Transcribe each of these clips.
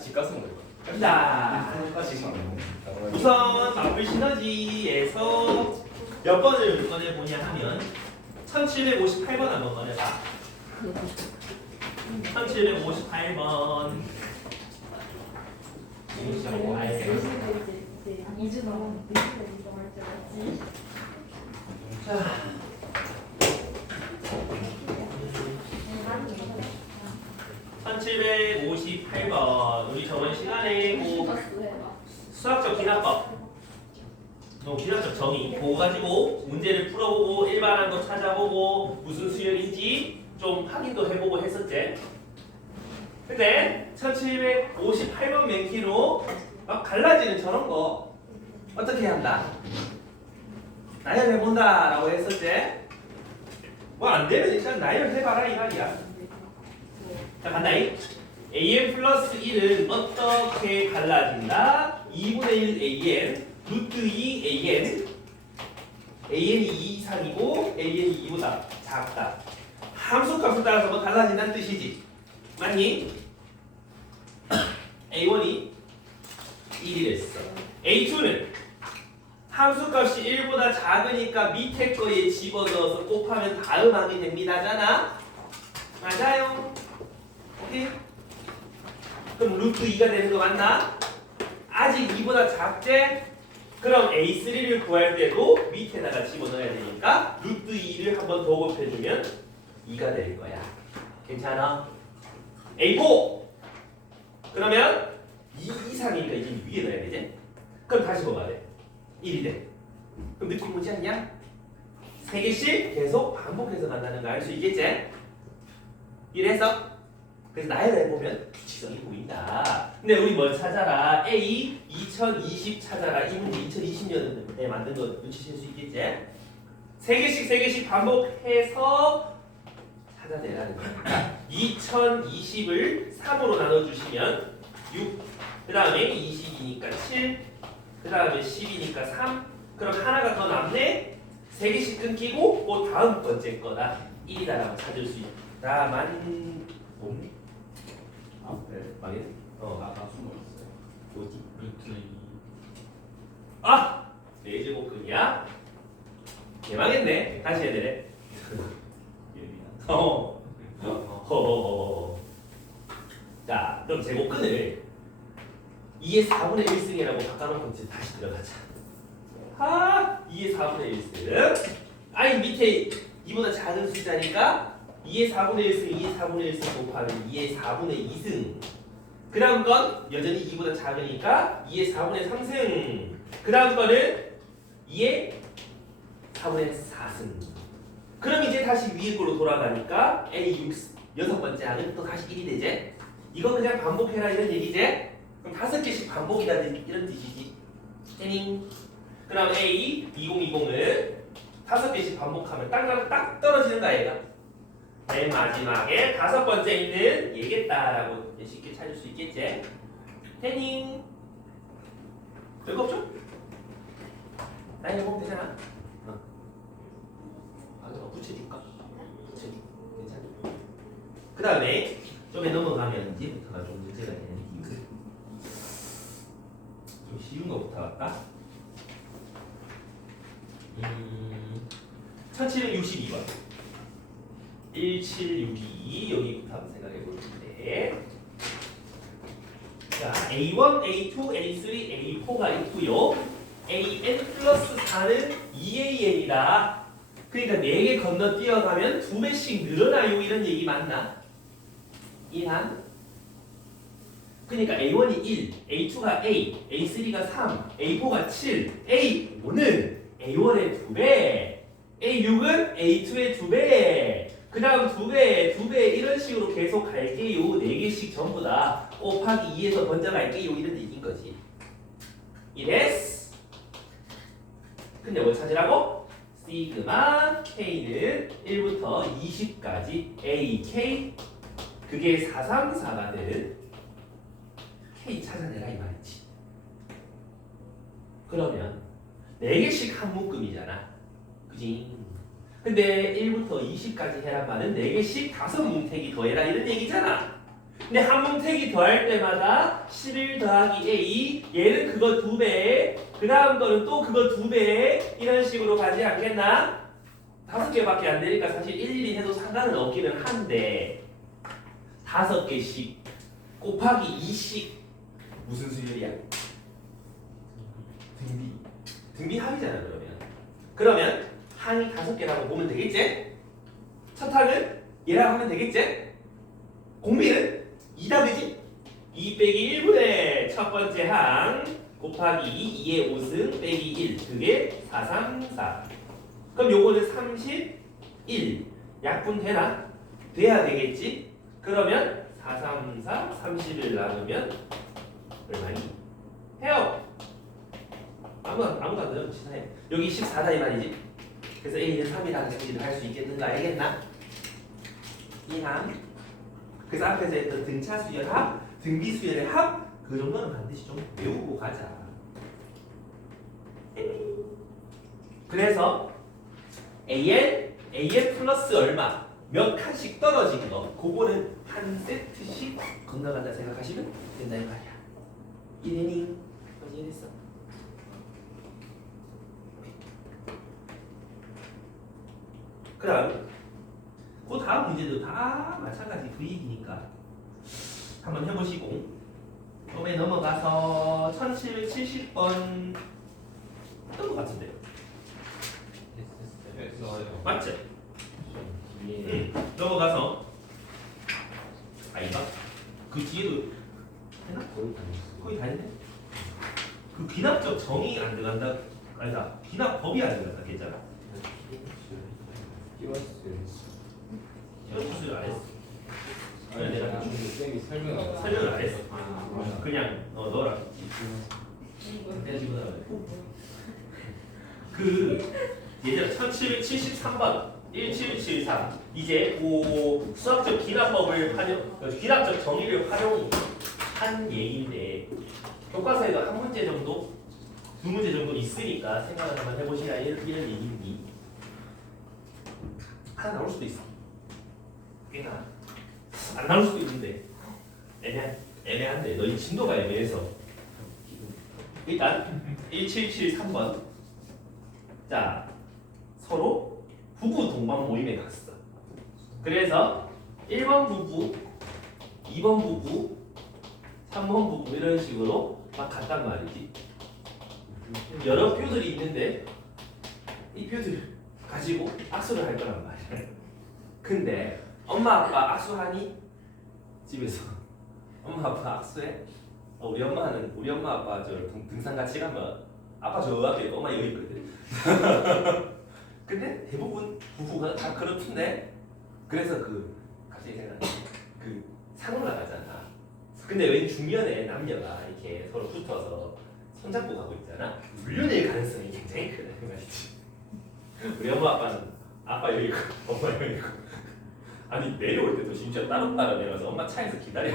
집 갔으면 될 거. 갑니다. 아, 우선 마블 시너지에서 몇 번을 꺼내보냐 하면 1758번 한번 꺼내봐. 1758번. 이주 넘었는데 이동할 줄 알았지. 자, 1758번. 우리 저번 시간에 수학적 기납법, 기납적 정의 그거 가지고 문제를 풀어보고 일반한 거 찾아보고 무슨 수열인지 좀 확인도 해보고 했었지. 근데 1758번 맨키로 막 갈라지는 저런 거 어떻게 해야 한다? 나열해본다 라고 했었지. 뭐 안되면 일단 나열해봐라 이 말이야. 자 간다잉. an 플러스 1은 어떻게 갈라진다? 2분의 1 an 루트 2 an an이 2 이상이고 an이 2보다 작다. 함수값에 따라서 뭐 달라진다는 뜻이지. 맞니? a1이 1이랬어. a2는 함수값이 1보다 작으니까 밑에 거에 집어넣어서 곱하면 다음 항이 됩니다잖아. 맞아요. 오케이? 그럼 루트 2가 되는 거 맞나? 아직 2보다 작지? 그럼 A3를 구할 때도 밑에다가 집어넣어야 되니까 루트 2를 한번 더 곱해주면 2가 될 거야. 괜찮아? A4! 그러면 2 이상이니까 이제 위에 넣어야 되지? 그럼 다시 뭐가 돼? 1이 돼. 그럼 느낌 오지 않냐? 3개씩 계속 반복해서 간다는 거 알 수 있겠지? 이래서 그래서 나열해보면 규칙성이 보인다. 근데 우리 뭘 찾아라? A 2020 찾아라. 이 문제 2020년에 만든 거 눈치챌 수 있겠지? 3개씩 반복해서 찾아내라는 거야. 2020을 3으로 나눠주시면 6, 그 다음에 20이니까 7, 그 다음에 10이니까 3, 그럼 하나가 더 남네? 3개씩 끊기고 그 다음 번째 거다. 1이다라고 찾을 수 있다만 봄? 네. 망했어? 아까 숨어있어요. 뭐지? 루트 2. 아! 제곱근이야? 개망했네. 다시 해야 되네. 예민한. 자, 그럼 제곱근을 2의 4분의 1승이라고 바꿔놓고 이제 다시 들어가자. 2의 4분의 1승. 아니 밑에 2보다 작은 숫자니까 2의 4분의 1승, 2의 4분의 1승 곱하면 2의 4분의 2승. 그 다음 건 여전히 2보다 작으니까 2의 4분의 3승. 그 다음 거는 2의 4분의 4승. 그럼 이제 다시 위에 걸로 돌아가니까 A6, 여섯 번째 항은 또 다시 1이 되지? 이거 그냥 반복해라 이런 얘기지? 그럼 5개씩 반복이다 이런 뜻이지. 태닝. 그럼 A 2020을 5개씩 반복하면 딱 떨어지는 거야 얘가. 맨 마지막에 5번째 있는 얘겠다라고 쉽게 찾을 수 있겠지? 태닝. 별거 없죠? 나 이거 보면 되잖아. 붙여줄까? 붙여줘. 괜찮아. 그 다음에 좀에 넘어가면 이제부터가 좀 문제가 되는 이유. 좀 쉬운 거부터 할까? 1762번. 1762 여기부터 한번 생각해 볼 텐데. 자, A1, A2, A3, A4가 있고요. AN 플러스 4는 2AN이다. 그러니까 4개 건너뛰어가면 2배씩 늘어나요 이런 얘기 맞나? 이한. 그러니까 A1이 1, A2가 A, A3가 3, A4가 7, A5는 A1의 2배, A6은 A2의 2배, 그 다음 2배, 2배 이런 식으로 계속 갈게요. 4개씩 전부 다 곱하기 2에서 먼저 갈게요 이런 얘기인 거지. 이랬어. 근데 뭘 찾으라고? 시그마 K는 1부터 20까지 AK 그게 434가 되는 K 찾아내라 이 말이지. 그러면 4개씩 한 묶음이잖아. 그지? 근데 1부터 20까지 해란 말은 4개씩 5문택이 더해라 이런 얘기잖아. 근데 함흥택이 더할 때마다 11 더하기 A 얘는 그거 2배 그 다음 거는 또 그거 2배 이런 식으로 가지 않겠나? 5개밖에 안 되니까 사실 일일이 해도 상관은 없기는 한데 5개씩 곱하기 2씩 무슨 수열이야? 등비 합이잖아. 그러면 항이 5개라고 보면 되겠지? 첫 항은 얘라고 하면 되겠지? 공비는 2답이지? 2 빼기 1분의 첫 번째 항 곱하기 2의 5승 빼기 1 그게 4, 3, 4 그럼 요거는 31 약분되나? 돼야 되겠지? 그러면 4, 3, 4, 30을 나누면 얼마니? 해요! 아무도 안 되면 치사해 여기 14다 이 말이지? 그래서 A는 3이라는 식으로 할 수 있겠는가 알겠나? 이 항 그래서 앞에서 했던 등차 수열 합, 등비 수열의 합 그 정도는 반드시 좀 외우고 가자. 그래서 AN 플러스 얼마 몇 칸씩 떨어진 거 그거는 한 세트씩 건너간다 생각하시면 된다 이 말이야. 이래니 어제 이랬어. 그럼 그 다음 문제도 다 마찬가지 그 얘기니까 한번 해보시고 처음에 넘어가서 1770번 했던 것 같은데요. 맞죠? 넘어가서 아닌가? 그 뒤에도 했나? 거의 다 했네. 그 귀납적 정의 안 들어간다. 아니다. 귀납법이 안 들어간다. 괜찮아. 연습을 안 했어. 아니 내가 쌤이 설명을 안 했어. 그냥 너랑 그 예전에 1773번 1773 이제 그 수학적 기납법을 기납적 정의를 활용한 얘기인데 교과서에도 한 문제 정도, 두 문제 정도 있으니까 생각을 한번 해보시라 이런 얘기니 하나 나올 수도 있어. 꽤나 안 나올 수도 있는데 애매한데 너희 진도가 애매해서 일단 1773번 자 서로 부부 동반 모임에 갔어. 그래서 1번 부부, 2번 부부, 3번 부부 이런 식으로 막 갔단 말이지. 여러 뼈들이 있는데 이 뼈들을 가지고 악수를 할 거란 말이야. 근데 엄마 아빠 악수하니? 집에서 엄마 아빠 악수해? 우리 엄마 아빠 저 등산 같이 가면 아빠 저 앞에 있고 엄마 여기 있거든. 근데 대부분 부부가 다 그렇던데. 그래서 갑자기 생각나는 그 산으로 나가잖아. 근데 웬 중년에 남녀가 이렇게 서로 붙어서 손잡고 가고 있잖아. 물려낼 가능성이 굉장히 크다 그 말이지. 우리 엄마 아빠는 아빠 여기 있고 엄마 여기 있고. 아니 내려올 때도 진짜 따로따로 내려서 엄마 차에서 기다려.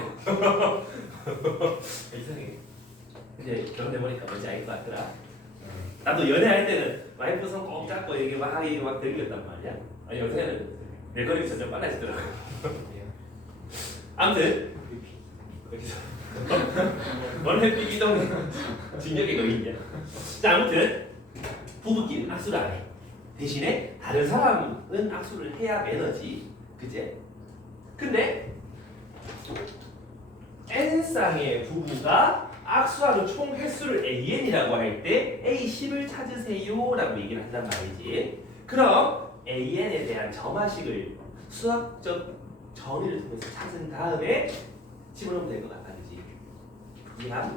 이상해. 근데 결혼해보니까 뭔지 알 것 같더라. 나도 연애할 때는 와이프 손 꼭 잡고 이게 막 들렸단 말이야. 아니 요새는 내 거리가 점점 빨라지더라고. 아무튼 여기서 원래 삐기동 진격의 거인이야. 자 아무튼 부부끼리는 악수를 안 해. 대신에 다른 사람은 악수를 해야 매너지. 그제? 근데 N쌍의 부부가 악수하는 총 횟수를 AN이라고 할 때 A10을 찾으세요 라고 얘기를 한단 말이지. 그럼 AN에 대한 점화식을 수학적 정의를 통해서 찾은 다음에 집어넣으면 될 것 같다. 그지? 이해가?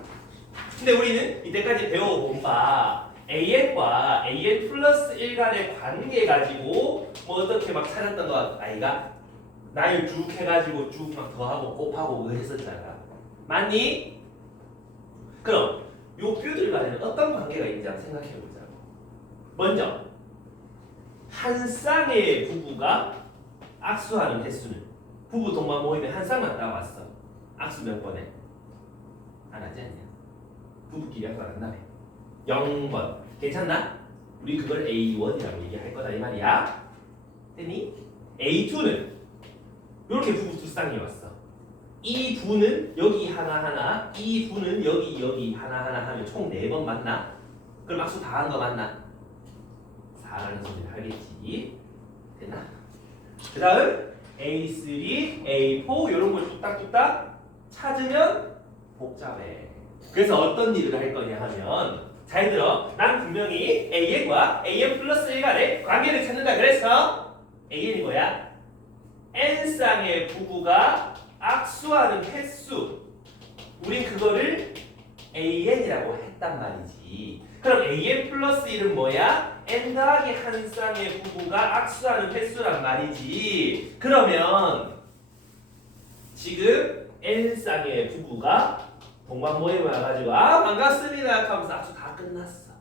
근데 우리는 이때까지 배워본 바 AN과 AN 플러스 1 간의 관계 가지고 뭐 어떻게 막 찾았던 거 아이가? 나열 쭉 해가지고 쭉 막 더하고 곱하고 그거 했었잖아. 맞니? 그럼 요 뼈들 간에는 어떤 관계가 있는지 한번 생각해보자. 먼저 한 쌍의 부부가 악수하는 횟수는 부부 동반 모임에 한 쌍만 나왔어. 악수 몇 번에? 안 하지 않냐? 부부끼리 악수 안 한다며. 0번. 괜찮나? 우리 그걸 A1이라고 얘기할 거다 이 말이야. 됐니? A2는 이렇게 부부 두 쌍이 왔어. 이 부는 여기 하나하나, 이 부는 여기 하나하나 하면 총 4번 맞나? 그럼 악수 다 한 거 맞나? 4라는 소리를 하겠지. 됐나? 그 다음 A3, A4 이런 걸 뚝딱뚝딱 찾으면 복잡해. 그래서 어떤 일을 할 거냐 하면 잘 들어. 난 분명히 AN과 AN 플러스 1 간의 관계를 찾는다 그랬어. AN이 뭐야? N쌍의 부부가 악수하는 횟수. 우린 그거를 AN이라고 했단 말이지. 그럼 AN 플러스 1은 뭐야? N 더하기 한 쌍의 부부가 악수하는 횟수란 말이지. 그러면 지금 N 쌍의 부부가 동반 모임을 와가지고 반갑습니다 하면서 악수 다 끝났어.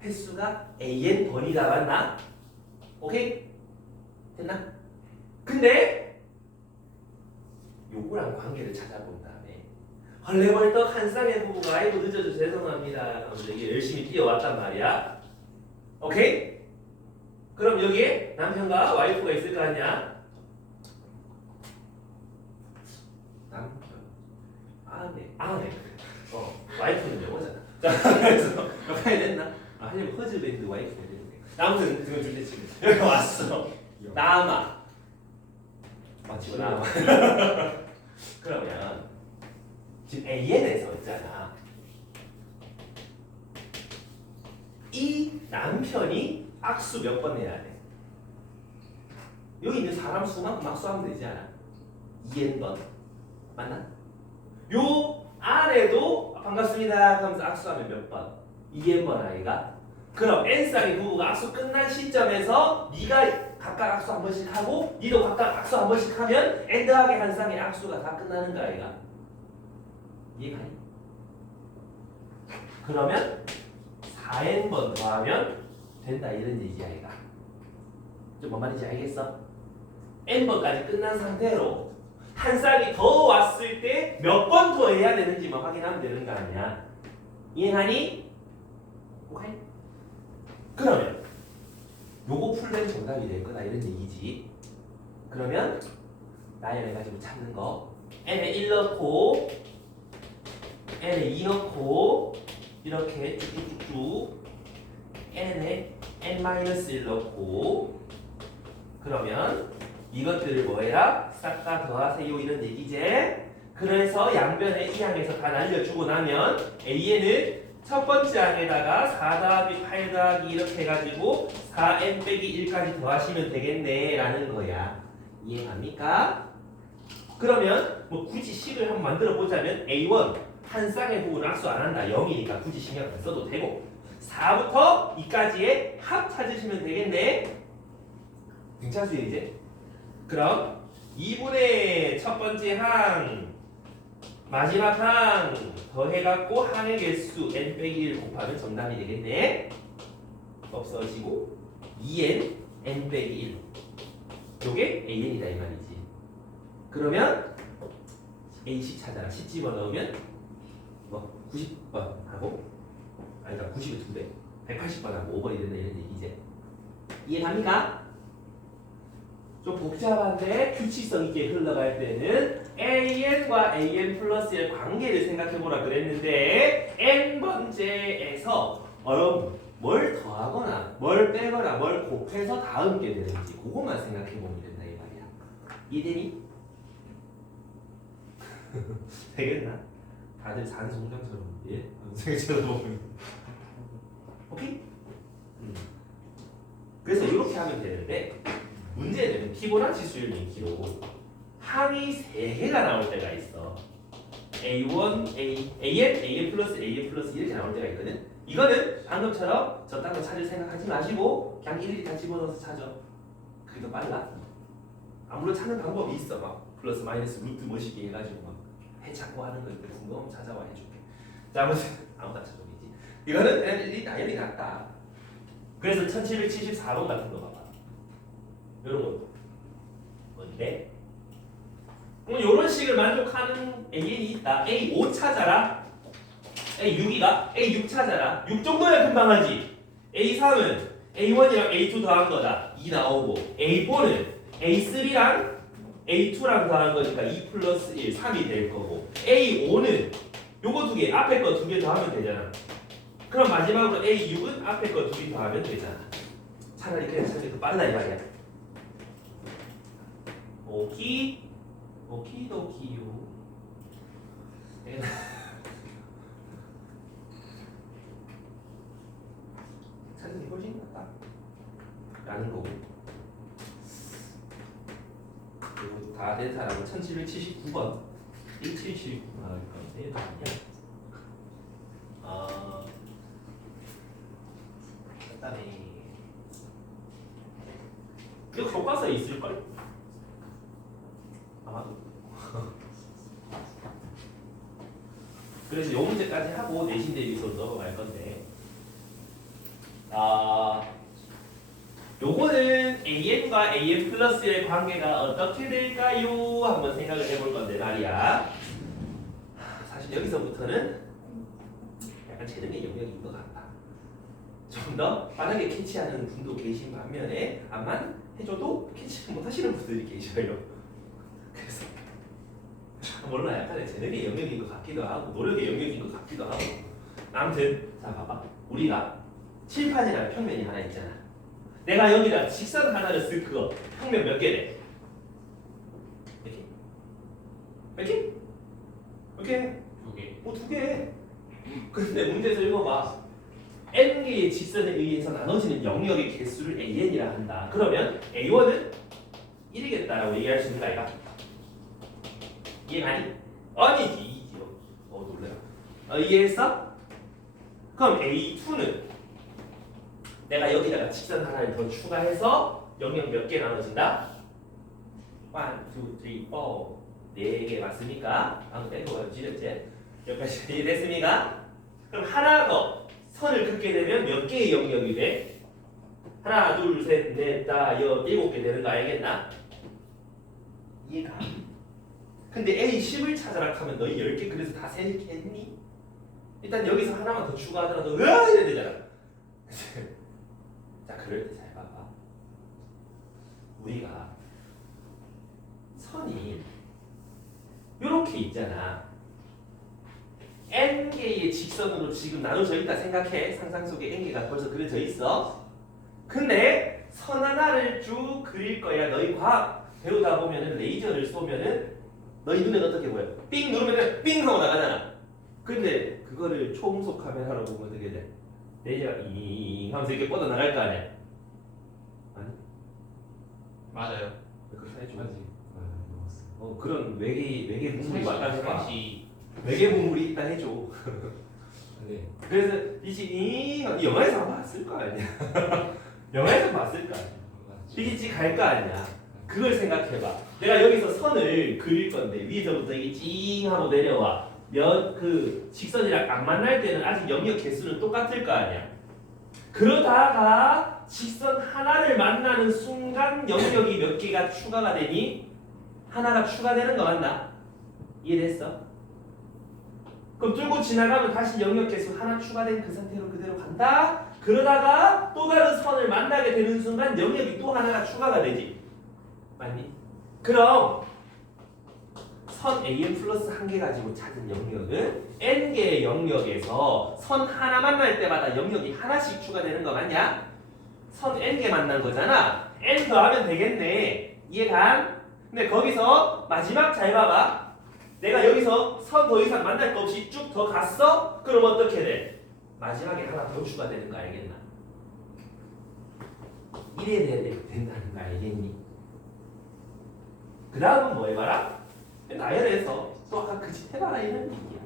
횟수가 AN 번이다 맞나? 오케이? 됐나? 근데 요거랑 관계를 찾아본 다음에 헐레벌떡 한 쌍의 부부가 아이고 늦어져서 죄송합니다 하면서 이게 열심히 뛰어왔단 말이야. 오케이? 그럼 여기에 남편과 와이프가 있을 거 아니야? 남편 아내 와이프는 영어잖아. 자 그래서 역할이 됐나? 하려면 허즈밴드 와이프 해야 되는데 아무튼 그건 둘째치고 여기 왔어. 남아 맞지? 남아 그러면 지금 AN에서 있잖아. 이 남편이 악수 몇 번 해야 돼? 여기 있는 사람 수만큼 악수하면 되지 않아? 2N번 맞나? 요 아래도 반갑습니다 하면서 악수하면 몇 번? 2N번 아이가? 그럼 N쌍의 부부가 악수 끝난 시점에서 네가 각각 악수 한 번씩 하고 니도 각각 악수 한 번씩 하면 N 더하기 한 쌍의 악수가 다 끝나는 거 아이가? 이해가니? 그러면 4N번 더하면 된다 이런 얘기 아이가? 좀 뭔 말인지 알겠어? N번까지 끝난 상태로 한 쌍이 더 왔을 때 몇 번 더 해야 되는지만 확인하면 되는 거 아니야? 이해하니? 오케이? 그러면 요거 풀면 정답이 될 거다 이런 얘기지. 그러면 나열해가지고 찾는 거 n에 1 넣고 n에 2 넣고 이렇게 쭉쭉쭉쭉 n에 n-1 넣고 그러면 이것들을 뭐해라? 싹 다 더하세요 이런 얘기지. 그래서 양변에 이 항에서 다 날려주고 나면 A는 첫 번째 항에다가 4 더하기 8 더하기 이렇게 해가지고 4n 빼기 1까지 더하시면 되겠네 라는 거야. 이해갑니까? 그러면 뭐 굳이 식을 한번 만들어 보자면 A1 한 쌍의 부분은 악수 안 한다 0이니까 굳이 신경 안 써도 되고 4부터 2까지의 합 찾으시면 되겠네. 등차수요 이제. 그럼 2분의 첫 번째 항 마지막 항 더해갖고 항의 개수 n 빼기 1 곱하면 정답이 되겠네. 없어지고 2n n 빼기 1 요게 an이다 이 말이지. 그러면 a10 찾아라. 10 집어넣으면 뭐 90번 하고 아니다 90의 2배 180번 하고 5번이 된다 이런 얘기지. 이해갑니까? 좀 복잡한데 규칙성 있게 흘러갈 때는 AN과 AN 플러스의 관계를 생각해보라 그랬는데 n번째에서 뭘 더하거나 뭘 빼거나 뭘 곱해서 다음 게 되는지 그것만 생각해보면 된다 이 말이야. 이해되니? 되겠나? 다들 산송장처럼 예? 선생님처럼 보면 오케이? 그래서 이렇게 하면 되는데 문제는 피보나치 수열 인기로 항이 3개가 나올 때가 있어. A1, AN 플러스 AN 플러스 이렇게 나올 때가 있거든. 이거는 방금처럼 저딴 거 찾을 생각하지 마시고 그냥 일일이 다 집어넣어서 찾아. 그게 더 빨라. 물론 찾는 방법이 있어. 막 플러스 마이너스 루트 뭐시기 해가지고 막 해찾고 하는 거 있거든. 궁금하면 찾아와 해줄게. 자, 아무튼 아무나 찾아보겠지. 이거는 그냥 일일이 나열이 났다. 그래서 1774번 같은 거 봐봐. 이런 거 뭔데? 이런 식을 만족하는 AN이 있다. A5 찾아라. A6이가 A6 찾아라. 6 정도야 금방 하지. A3은 A1이랑 A2 더한 거다. 2 나오고 A4는 A3랑 A2랑 더한 거니까 2 플러스 1, 3이 될 거고 A5는 요거 두 개, 앞에 거 두 개 더하면 되잖아. 그럼 마지막으로 A6은 앞에 거 두 개 더하면 되잖아. 차라리 그냥 찾기 더 빠르다 이 말이야. 오키도키요. 찾는 게 훨씬 낫다 라는 거고. 그리고 다 된 사람은 1779번 1779 나올 건데 아니야. 그다음에 이거 교과서에 있을걸? 아마도. 그래서 요 문제까지 하고 내신 대비서 넘어갈 건데, 요거는 AN과 AN 플러스의 관계가 어떻게 될까요? 한번 생각을 해볼 건데 말이야. 사실 여기서부터는 약간 재능의 영역인 것 같다. 좀 더 빠르게 캐치하는 분도 계신 반면에 암만 해줘도 캐치 못하시는 분들이 계셔요. 그래서 몰라, 약간의 재능의 영역인 것 같기도 하고 노력의 영역인 것 같기도 하고. 아무튼 자 봐봐, 우리가 칠판이라는 평면이 하나 있잖아. 내가 여기다 직선 하나를 쓸 그거 평면 몇 개 돼? 이렇게? 이렇게? 이렇게? 두 개. 두 개. 근데 문제에서 읽어봐. n개의 직선에 의해서 나눠지는 영역의 개수를 an이라 한다. 그러면 a1은 1이겠다라고 얘기할 수 있는 거 아이가? 이해가니? 아니지. 놀래라. 이해했어? 그럼 a2는 내가 여기다가 직선 하나를 더 추가해서 영역 몇 개 나눠진다? 1, 2, 3, 4 4개 맞습니까? 아무 땡거가 지렸지? 여기까지 이해됐습니까? 그럼 하나 더 선을 긋게 되면 몇 개의 영역이 돼? 하나, 둘, 셋, 넷, 다, 여, 7개 되는 거 알겠나? 이해가? 근데 A10을 찾아라 하면 너희 10개 그래서 다 세겠니? 일단 여기서 하나만 더 추가하더라도 으아! 이래야 되잖아. 자, 그럴 때 잘 봐봐. 우리가 선이 요렇게 있잖아. n개의 직선으로 지금 나눠져 있다 생각해. 상상 속에 n개가 벌써 그려져 있어. 근데 선 하나를 쭉 그릴 거야. 너희 과학 배우다 보면은 레이저를 쏘면은 너희 눈엔 어떻게 보여? 삥 누르면은 삥 하고 나가잖아. 근데 그거를 초음속 카메라로 보면 어떻게 돼? 레이저가 잉 하면서 이렇게 뻗어 나갈 거 아니야? 아니? 맞아요. 그렇게 해줘. 아직. 그런 외계 문물이 왔다 해봐. 사실 외계 문물이 있다 해줘. 네. 그래서 이 영화에서 봤을 거 아니야. 영화에서 봤을 거 아니야. 비기지 갈 거 아니야. 그걸 생각해봐. 내가 여기서 선을 그릴 건데 위에서부터 이게 찡 하고 내려와. 그 직선이랑 안 만날 때는 아직 영역 개수는 똑같을 거 아니야. 그러다가 직선 하나를 만나는 순간 영역이 몇 개가 추가가 되니 하나가 추가되는 거 맞나? 이해됐어? 그럼 뚫고 지나가면 다시 영역 개수 하나 추가된 그 상태로 그대로 간다? 그러다가 또 다른 선을 만나게 되는 순간 영역이 또 하나가 추가가 되지. 맞니? 그럼 선 AN 플러스 한 개 가지고 찾은 영역은 n개의 영역에서 선 하나 만날 때마다 영역이 하나씩 추가되는 거 맞냐? 선 n개 만난 거잖아. n 더하면 되겠네. 이해가? 근데 거기서 마지막 잘 봐봐. 내가 여기서 선 더 이상 만날 거 없이 쭉 더 갔어? 그럼 어떻게 돼? 마지막에 하나 더 추가되는 거 알겠나? 이래야 된다는 거 알겠니? 그 다음은 뭐 해봐라? 나열해서 또 아까 그 짓 해봐라 이런 얘기야.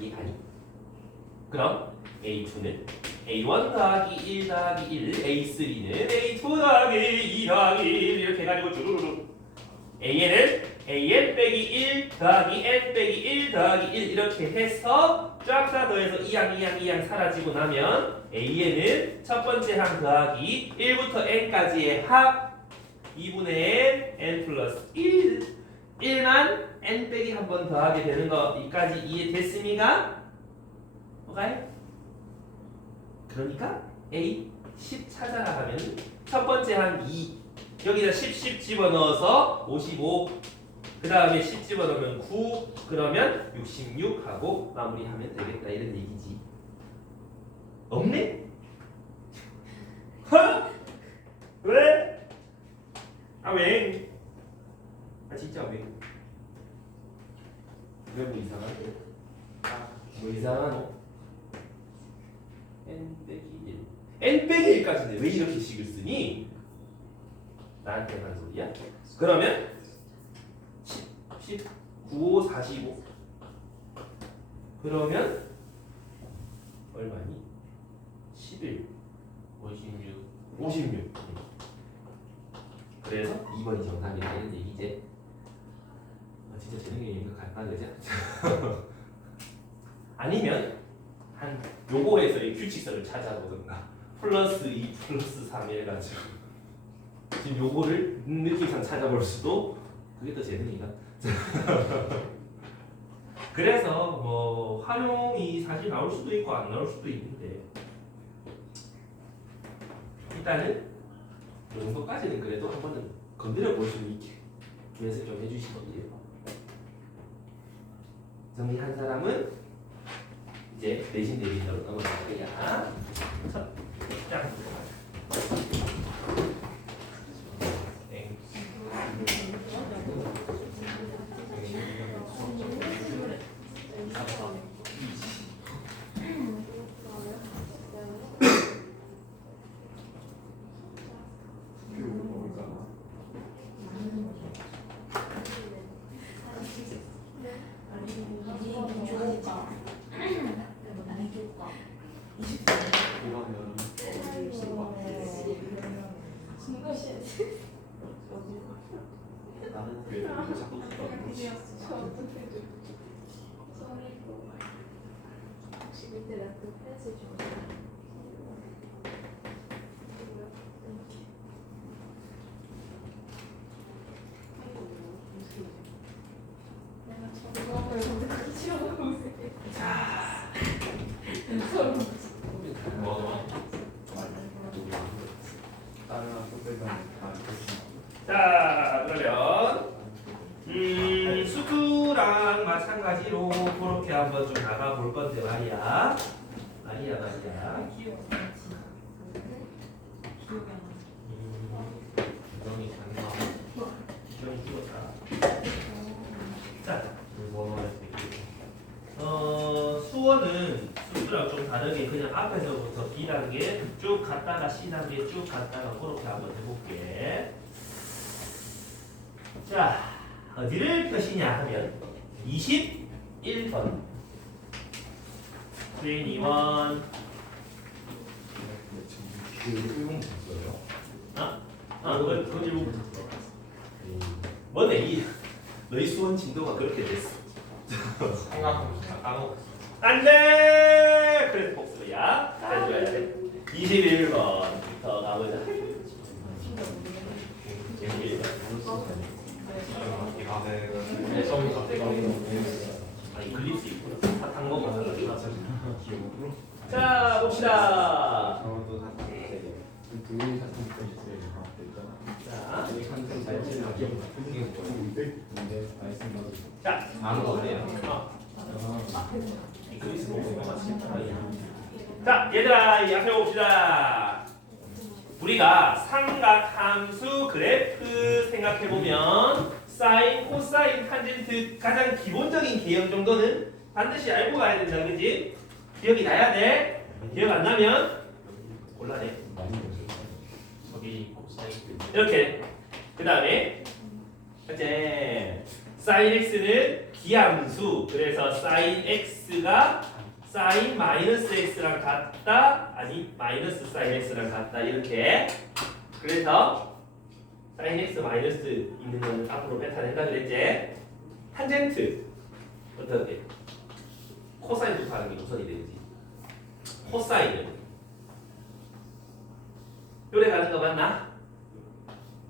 이해가니? 그럼 A2는 A1 더하기 1 더하기 1, A3는 A2 더하기 2 더하기 1 이렇게 해가지고 쭈루루루. AN은 AN 빼기 1 더하기 N 빼기 1 더하기 1 이렇게 해서 쫙 다 더해서 2항 사라지고 나면 AN은 첫 번째 항 더하기 1부터 N까지의 합 2분의 N 플러스 1 1만 N 빼기 한 번 더하게 되는 거까지 이해됐습니까? 뭐가요? 그러니까 A 10 찾아라 하면 첫 번째 항 2 여기다 10 집어넣어서 55. 그 다음에 10 집어넣으면 9. 그러면 66 하고 마무리하면 되겠다 이런 얘기지. 없네? 허? 왜? 아 왜? 아 진짜 왜? 왜 뭐 이상한데? 뭐 이상하노? n 빼기 1 n 빼기 1까지인데 왜 이렇게 식을 쓰니? 나한테 하는 소리야? 그러면 10, 9, 5, 45 그러면 얼마니? 11 56 그래서 2번이 정답이다 이런 얘기지. 아, 진짜 재능이 갈까 그죠? 아니면 한 요거에서의 규칙성을 찾아보든가 플러스 2 플러스 3 해가지고 지금 요거를 느낌상 찾아볼 수도 그게 더 재능이다. 그래서 뭐 활용이 사실 나올 수도 있고 안 나올 수도 있는데 일단은 이 정도까지는 그래도 한 번은 건드려 볼 수 있게 연습 좀 해주시면 돼요. 정리한 사람은 이제 내신 대비로 넘어갈 거야. 첫 장. 나는 왜 자꾸 혹시 밑에 그 펜슬 좀 자 그러면 수두랑 마찬가지로 그렇게 한번 좀 나가 볼 건데 말이야. 말이야. 기정이 장난. 기정이 죽었다. 자, 수원은 수두랑 좀 다르게 그냥 앞에서부터 B 단계 쭉 갔다가 C 단계 쭉 갔다가 그렇게 한번 해볼게. 자, 어디를 펴시냐 하면 21번. 21. 그건 일부분이었어. 뭐네 이 너희 수원 진도가 그렇게 됐어. 안돼. 그래서 복수야. 해줘야 돼. 21번부터 가보자. 21번. 아니 글립스 있구나. 사탕 먹어. 자 봅시다. 자, 자, 얘들아, 이 앞에 봅시다. 우리가 삼각함수 그래프 생각해 보면 사인, 코사인, 탄젠트 가장 기본적인 개념 정도는 반드시 알고 가야 된다, 그지? 기억이 나야 돼. 기억 안 나면 곤란해. 저기 코사인 이렇게. 그 다음에 이제 사인 x는 기함수. 그래서 사인 x가 사인 마이너스 x랑 같다. 아니 마이너스 사인 x랑 같다. 이렇게. 그래서 사인 x 마이너스 있는 거는 앞으로 뱉어낸다 그랬지. 탄젠트 어떻게? 코사인부터 하는 게 우선이 되지. 코사인은 요래 가는 거 맞나?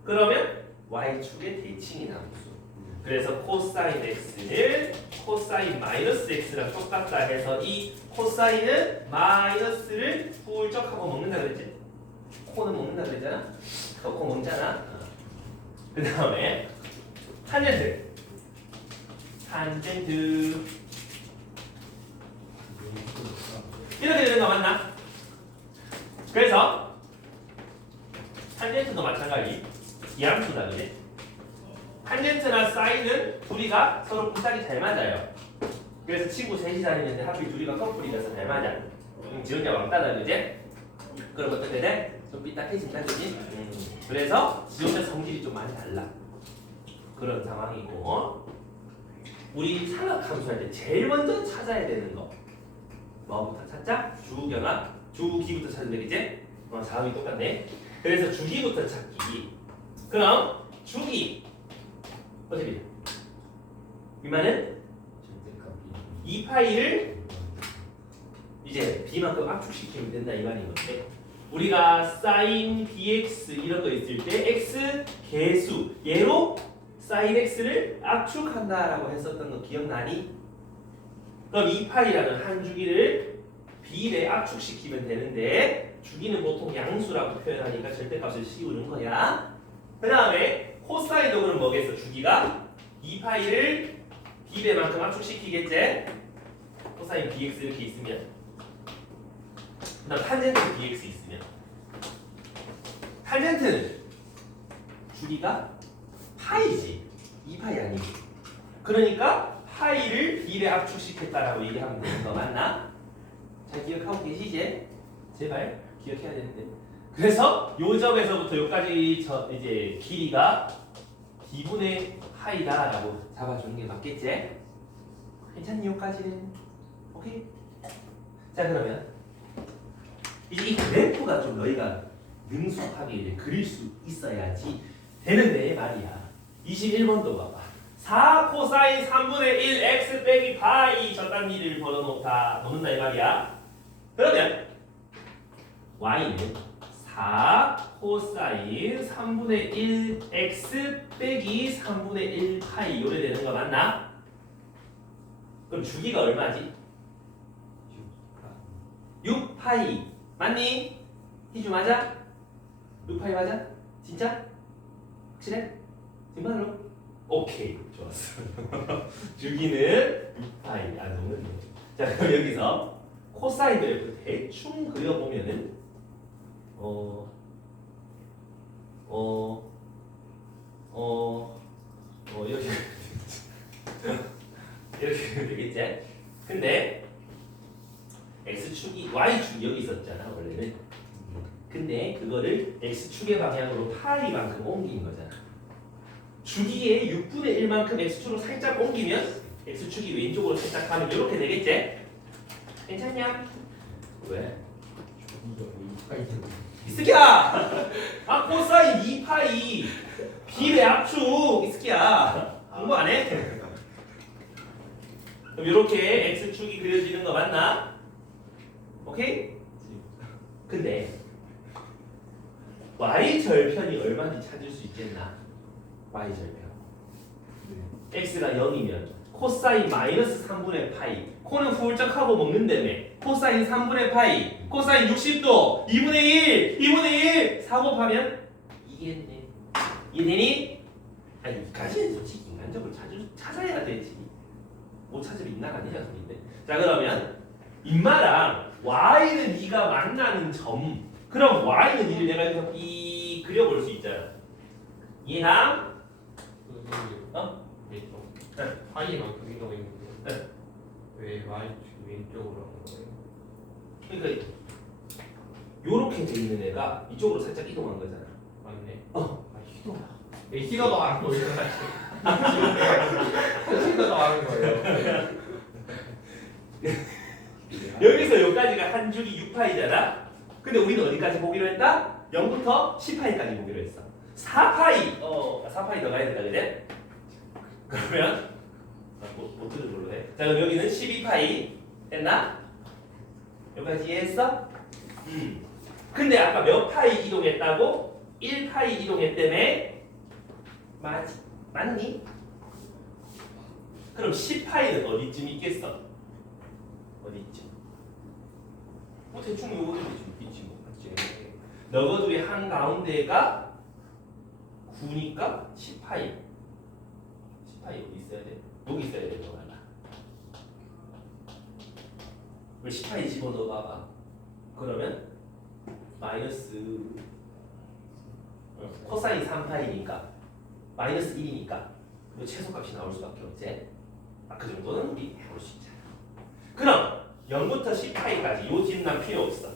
그러면 y축의 대칭이 함수. 그래서 코사인 x는 코사인 마이너스 x랑 똑같다 해서 이 코사인은 마이너스를 훌쩍 하고 먹는다 그랬지? 코는 먹는다 그랬잖아? 코 먹잖아? 그 다음에 탄젠트 이렇게 되는 거 맞나? 그래서 탄젠트도 마찬가지 이함수다 그지? 탄젠트나 사인은 둘이가 서로 부탁이 잘 맞아요. 그래서 친구 셋이 다니는데 하필 둘이가 커플이라서 잘 맞아. 지원자 왕따다 그지? 그럼 어떻게 돼? 좀 삐딱해진다 그지? 그래서 지원자 성질이 좀 많이 달라. 그런 상황이고 우리 삼각함수할 때 제일 먼저 찾아야 되는 거 뭐부터 찾자? 주견합, 주기부터 찾으면 되겠지? 4이 똑같네. 그래서 주기부터 찾기. 그럼 주기 어떻게 이만은 2파이를 이제 b만큼 압축시키면 된다 이 말인 건데 우리가 sin bx 이런 거 있을 때 x 개수 얘로 sin x를 압축한다라고 했었던 거 기억나니? 그럼 2파이라는 한 주기를 b에 압축시키면 되는데 주기는 보통 양수라고 표현하니까 절대값을 씌우는 거야. 그 다음에 코사인도 그럼 뭐겠어? 주기가 2파이를 b배만큼 압축시키겠지? 코사인 bx 이렇게 있으면 그 다음 탄젠트 bx 있으면 탄젠트는 주기가 파이지 2파이 아니고 그러니까 파이를 b에 압축시켰다라고 얘기하면 되는 거 맞나? 잘 기억하고 계시지? 제발 기억해야 되는데 그래서 요 점에서부터 요까지 이제 길이가 b분의 파이다라고 잡아주는 게 맞겠지? 괜찮니 요까지는? 오케이? 자 그러면 이제 이 그래프가 좀 너희가 능숙하게 이제 그릴 수 있어야지 되는데 말이야 21번도 봐봐 4 코사인 3분의 1 x 빼기 파이 저딴 일을 벌어놓다 놓는다 이 말이야 그러면 y는 4 코사인 3분의 1 x 빼기 3분의 1 파이 요래 되는 거 맞나? 그럼 주기가 얼마지? 6파이 맞니? 희주 맞아? 6파이 맞아? 진짜? 확실해? 정말로? 오케이 좋았어 주기는 6파이 아 너무 자 그럼 여기서 코사인 그래프 대충 그려보면은 이렇게 이렇게 되겠지? 근데 x축이 y축이 여기 있었잖아 원래는 근데 그거를 x축의 방향으로 파이만큼 옮긴 거잖아 주기의 6분의 1만큼 x축으로 살짝 옮기면 x축이 왼쪽으로 살짝 가면 이렇게 되겠지? 괜찮냐? 왜? 이 새끼야! 아 코사인 2파이 b의 압축 이 새끼야 공부 안 해? 그럼 이렇게 x축이 그려지는 거 맞나? 오케이? 근데 y절편이 얼마인지 찾을 수 있겠나? y절편 x가 0이면 코사인 마이너스 3분의 파이 코는 훌쩍하고 먹는다며 코사인 3분의 파이 코사인 60도 2분의 1 2분의 1 4곱하면 이겠네 이해되니? 아니 이까지는 솔직히 인간적으로 찾아야 되지 못 찾으면 인나가 아니냐 소리인데 자 그러면 인마랑 y는 2가 만나는 점 그럼 y는 2를 내가 이렇게 이 그려볼 수 있잖아 이해나? 어? 왼쪽 네. 파이만큼 이동이 있는데 네. 왜 y축 왼쪽으로 하는 거예요? 그러니까 요렇게 돼 있는 애가 이쪽으로 살짝 이동한 거잖아 맞네 어. 희도가 희도도 안 보이는 희도도 하는 거예요 여기서 여기까지가 한 주기 6파이잖아 근데 우리는 어디까지 보기로 했다? 0부터 10파이까지 보기로 했어 4파이 4파이 더 가야 된다 그래? 그러면 못 들은 걸로 해. 자 그럼 여기는 12파이 됐나? 여기까지 이해했어? 근데 아까 몇 파이 이동했다고? 1파이 이동했다며? 맞니? 그럼 10파이는 어디쯤 있겠어? 어디쯤? 뭐 대충 요거들이 좀 있지 뭐. 너거들이 한 가운데가 9니까 10파이. 10파이 어디 있어야 돼? 여기 있어야 돼. 너 말라. 10파이 집어넣어 봐봐. 그러면 마이너스 코사인 3파이니까 마이너스 1이니까 최소값이 나올 수밖에 없지. 그 정도는 우리 해볼 수 있잖아. 그럼 0부터 10파이까지 요 뒷난 필요 없어.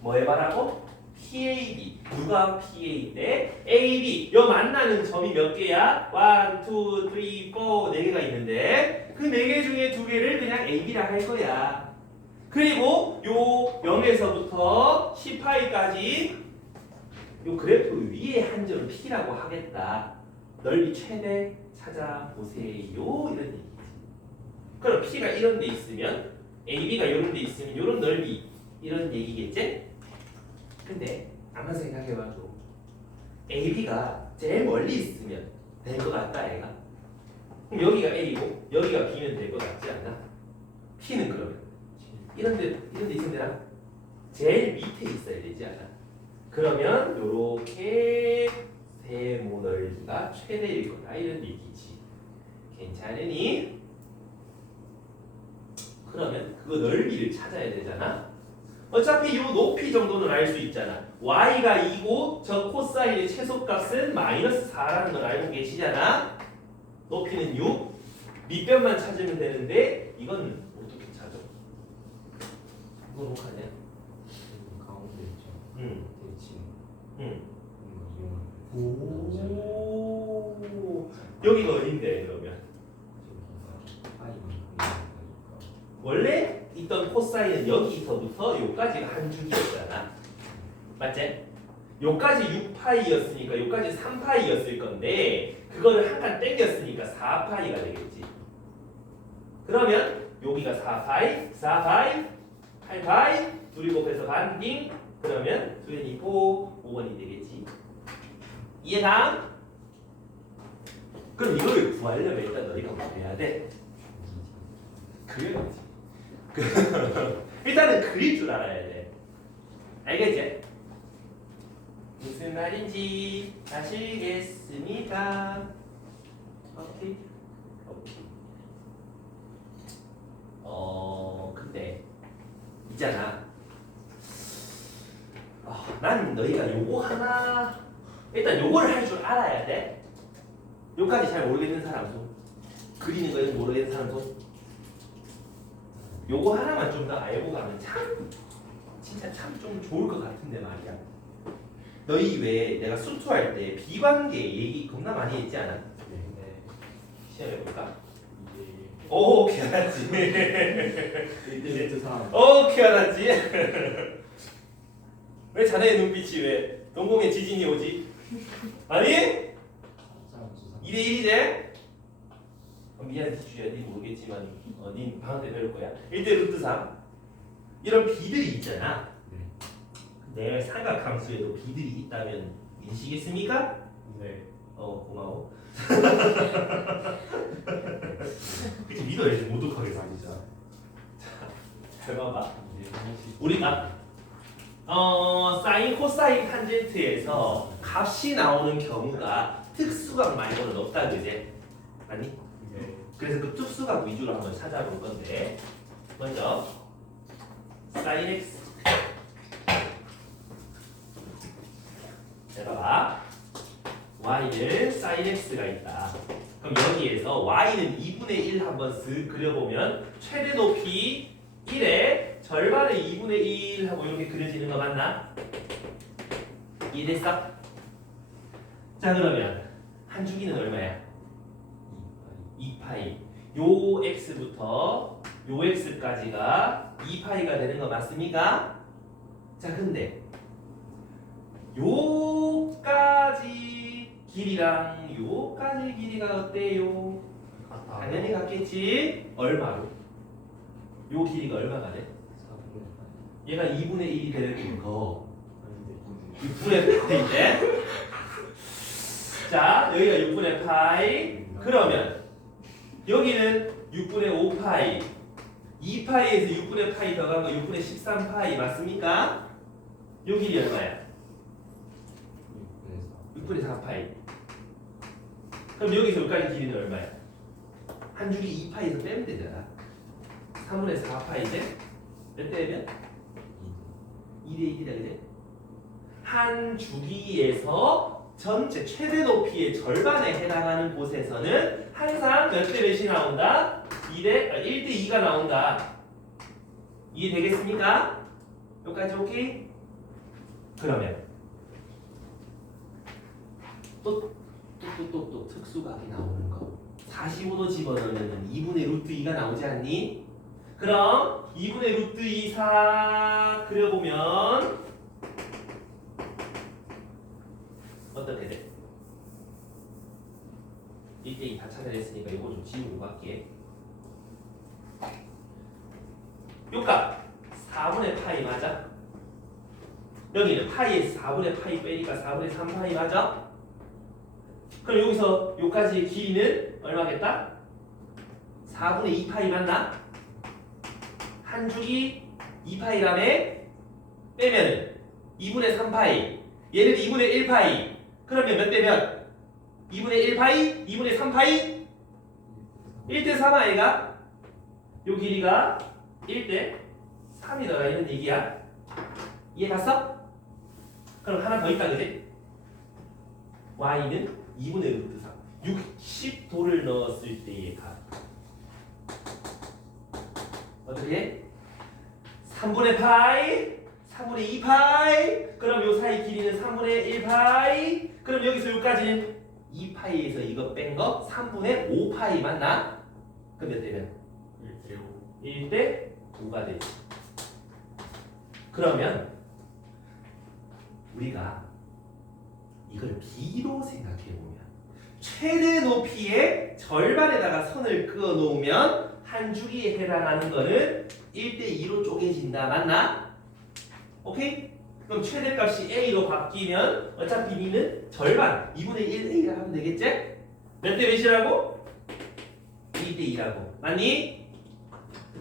뭐 해봐라고? PAB. 누가 PA인데? AB. 요 만나는 점이 몇 개야? 1, 2, 3, 4 4개가 있는데 그 4개 중에 2개를 그냥 AB라 할 거야. 그리고 요 0에서부터 10파이까지 요 그래프 위에 한 점을 P라고 하겠다. 넓이 최대 찾아보세요. 이런 얘기지. 그럼 P가 이런 데 있으면 AB가 이런 데 있으면 이런 넓이 이런 얘기겠지? 근데 한번 생각해봐도 AB가 제일 멀리 있으면 될 것 같다 얘가. 그럼 여기가 A고 여기가 B면 될 것 같지 않나? P는 그러면 이런 데 있으면 되나? 제일 밑에 있어야 되지 않아? 그러면 요렇게 세모 넓이가 최대일 거다 이런 얘기지. 괜찮으니? 그러면 그 넓이를 찾아야 되잖아. 어차피 요 높이 정도는 알 수 있잖아. y가 2고 저 코사인의 최소값은 마이너스 4라는 걸 알고 계시잖아. 높이는 6. 밑변만 찾으면 되는데 이건 어떻게 찾아? 이건 어떡하냐? 가운데 있죠. 응. 대칭. 응. 이거 이용하면. 오. 여기가 어딘데 그러면? 원래 있던 코사인은 여기서부터 요까지가 한 줄기였잖아. 맞지? 요까지 6파이였으니까 요까지 3파이였을 건데 그거를 한 칸 땡겼으니까 4파이가 되겠지. 그러면 여기가 4파이, 4파이, 8파이, 둘이 곱해서 반딩. 그러면 2n 4, 5원이 되겠지. 이해가? 그럼 이걸 구하려면 일단 너희가 뭐 해야 돼? 그려야지. 일단은 그릴 줄 알아야 돼. 알겠지? 무슨 말인지 아시겠습니다. 오케이. 근데 있잖아. 난 너희가 요거 하나 일단 요거를 할 줄 알아야 돼. 요까지 잘 모르겠는 사람 손. 그리는 거에서 모르겠는 사람 손. 요거 하나만 좀 더 알고 가면 진짜 참 좀 좋을 것 같은데 말이야. 너희 왜 내가 수투할 때 비관계 얘기 겁나 많이 했지 않아? 네. 시험해볼까? 오케이 알았지. 이제 사람. 오케이 알았지. 왜 자네의 눈빛이 왜 동공에 지진이 오지? 아니? 2대1이제? 미안 지주야, 니 모르겠지만 닌 방학 때 배울 거야. 1대 루트 3 이런 비들이 있잖아. 내 삼각함수에도 비들이 있다면 인식했습니까? 네. 고마워. 그치 믿어야지 모독하게 사니까. 잘 봐봐. 우리가 사인 코사인 탄젠트에서 값이 나오는 경우가 특수각 말고는 없다 그제? 아니? 네. 그래서 그 특수각 위주로 한번 찾아볼 건데 먼저 사인 x 자 봐봐 y는 사인 x가 있다. 그럼 여기에서 y는 2분의 1 한번 쓱 그려보면 최대 높이 1에 절반의 2분의 1 하고 이렇게 그려지는 거 맞나? 이해됐어? 자 그러면 한 주기는 얼마야? 2파이. 요 x부터 요 x까지가 2파이가 되는 거 맞습니까? 자 근데 요까지 길이랑 요까지 길이가 어때요? 당연히 같겠지? 얼마로? 요 길이가 얼마가 돼? 얘가 2분의 1이 되는 거 6분의 파이인데 자 여기가 6분의 파이 그러면 여기는 6분의 5파이 2파이에서 6분의 파이 더한 거 6분의 13파이 맞습니까? 요 길이 얼마야? 6분의 4파이. 그럼 여기서 여기까지 길이는 얼마야? 한 줄기 2파이에서 빼면 되잖아. 3분의 4파이인데 몇 빼면? 2대 1이다 그지? 한 주기에서 전체 최대 높이의 절반에 해당하는 곳에서는 항상 몇 대 몇이 나온다? 1대 2가 나온다. 이해되겠습니까? 여기까지 오케이? 그러면 또 특수각이 나오는 거. 45도 집어넣으면 2분의 루트 2가 나오지 않니? 그럼 2분의 루트 2 사 그려보면 어떻게 돼? 1대2 다 찾아냈으니까 이거 좀 지우고 갈게. 요값 4분의 파이 맞아? 여기는 파이에서 4분의 파이 빼니까 4분의 3파이 맞아? 그럼 여기서 요까지의 길이는 얼마겠다? 4분의 2파이 맞나? 한 줄기 2파이라며 빼면은 2분의 3파이 얘는 2분의 1파이 그러면 몇 대 몇? 2분의 1파이? 2분의 3파이? 1대 3파이가 요 길이가 1대 3이더라 이런 얘기야. 이해 갔어? 그럼 하나 더 있다 그지? y는 2분의 루트 3 60도를 넣었을 때의 값 어떻게 해? 3분의 파이 3분의 2파이 그럼 요 사이 길이는 3분의 1파이 그럼 여기서 여기까지는 2파이에서 이거 뺀 거 3분의 5파이 맞나? 그럼 몇 대면? 1대 5가 되지. 그러면 우리가 이걸 B로 생각해보면 최대 높이의 절반에다가 선을 그어 놓으면 한 주기에 해당하는 거는 1대2로 쪼개진다. 맞나? 오케이? 그럼 최대값이 A로 바뀌면 어차피 B는 절반 2분의 1A라 하면 되겠지? 몇 대 몇이라고? 2대2라고. 맞니?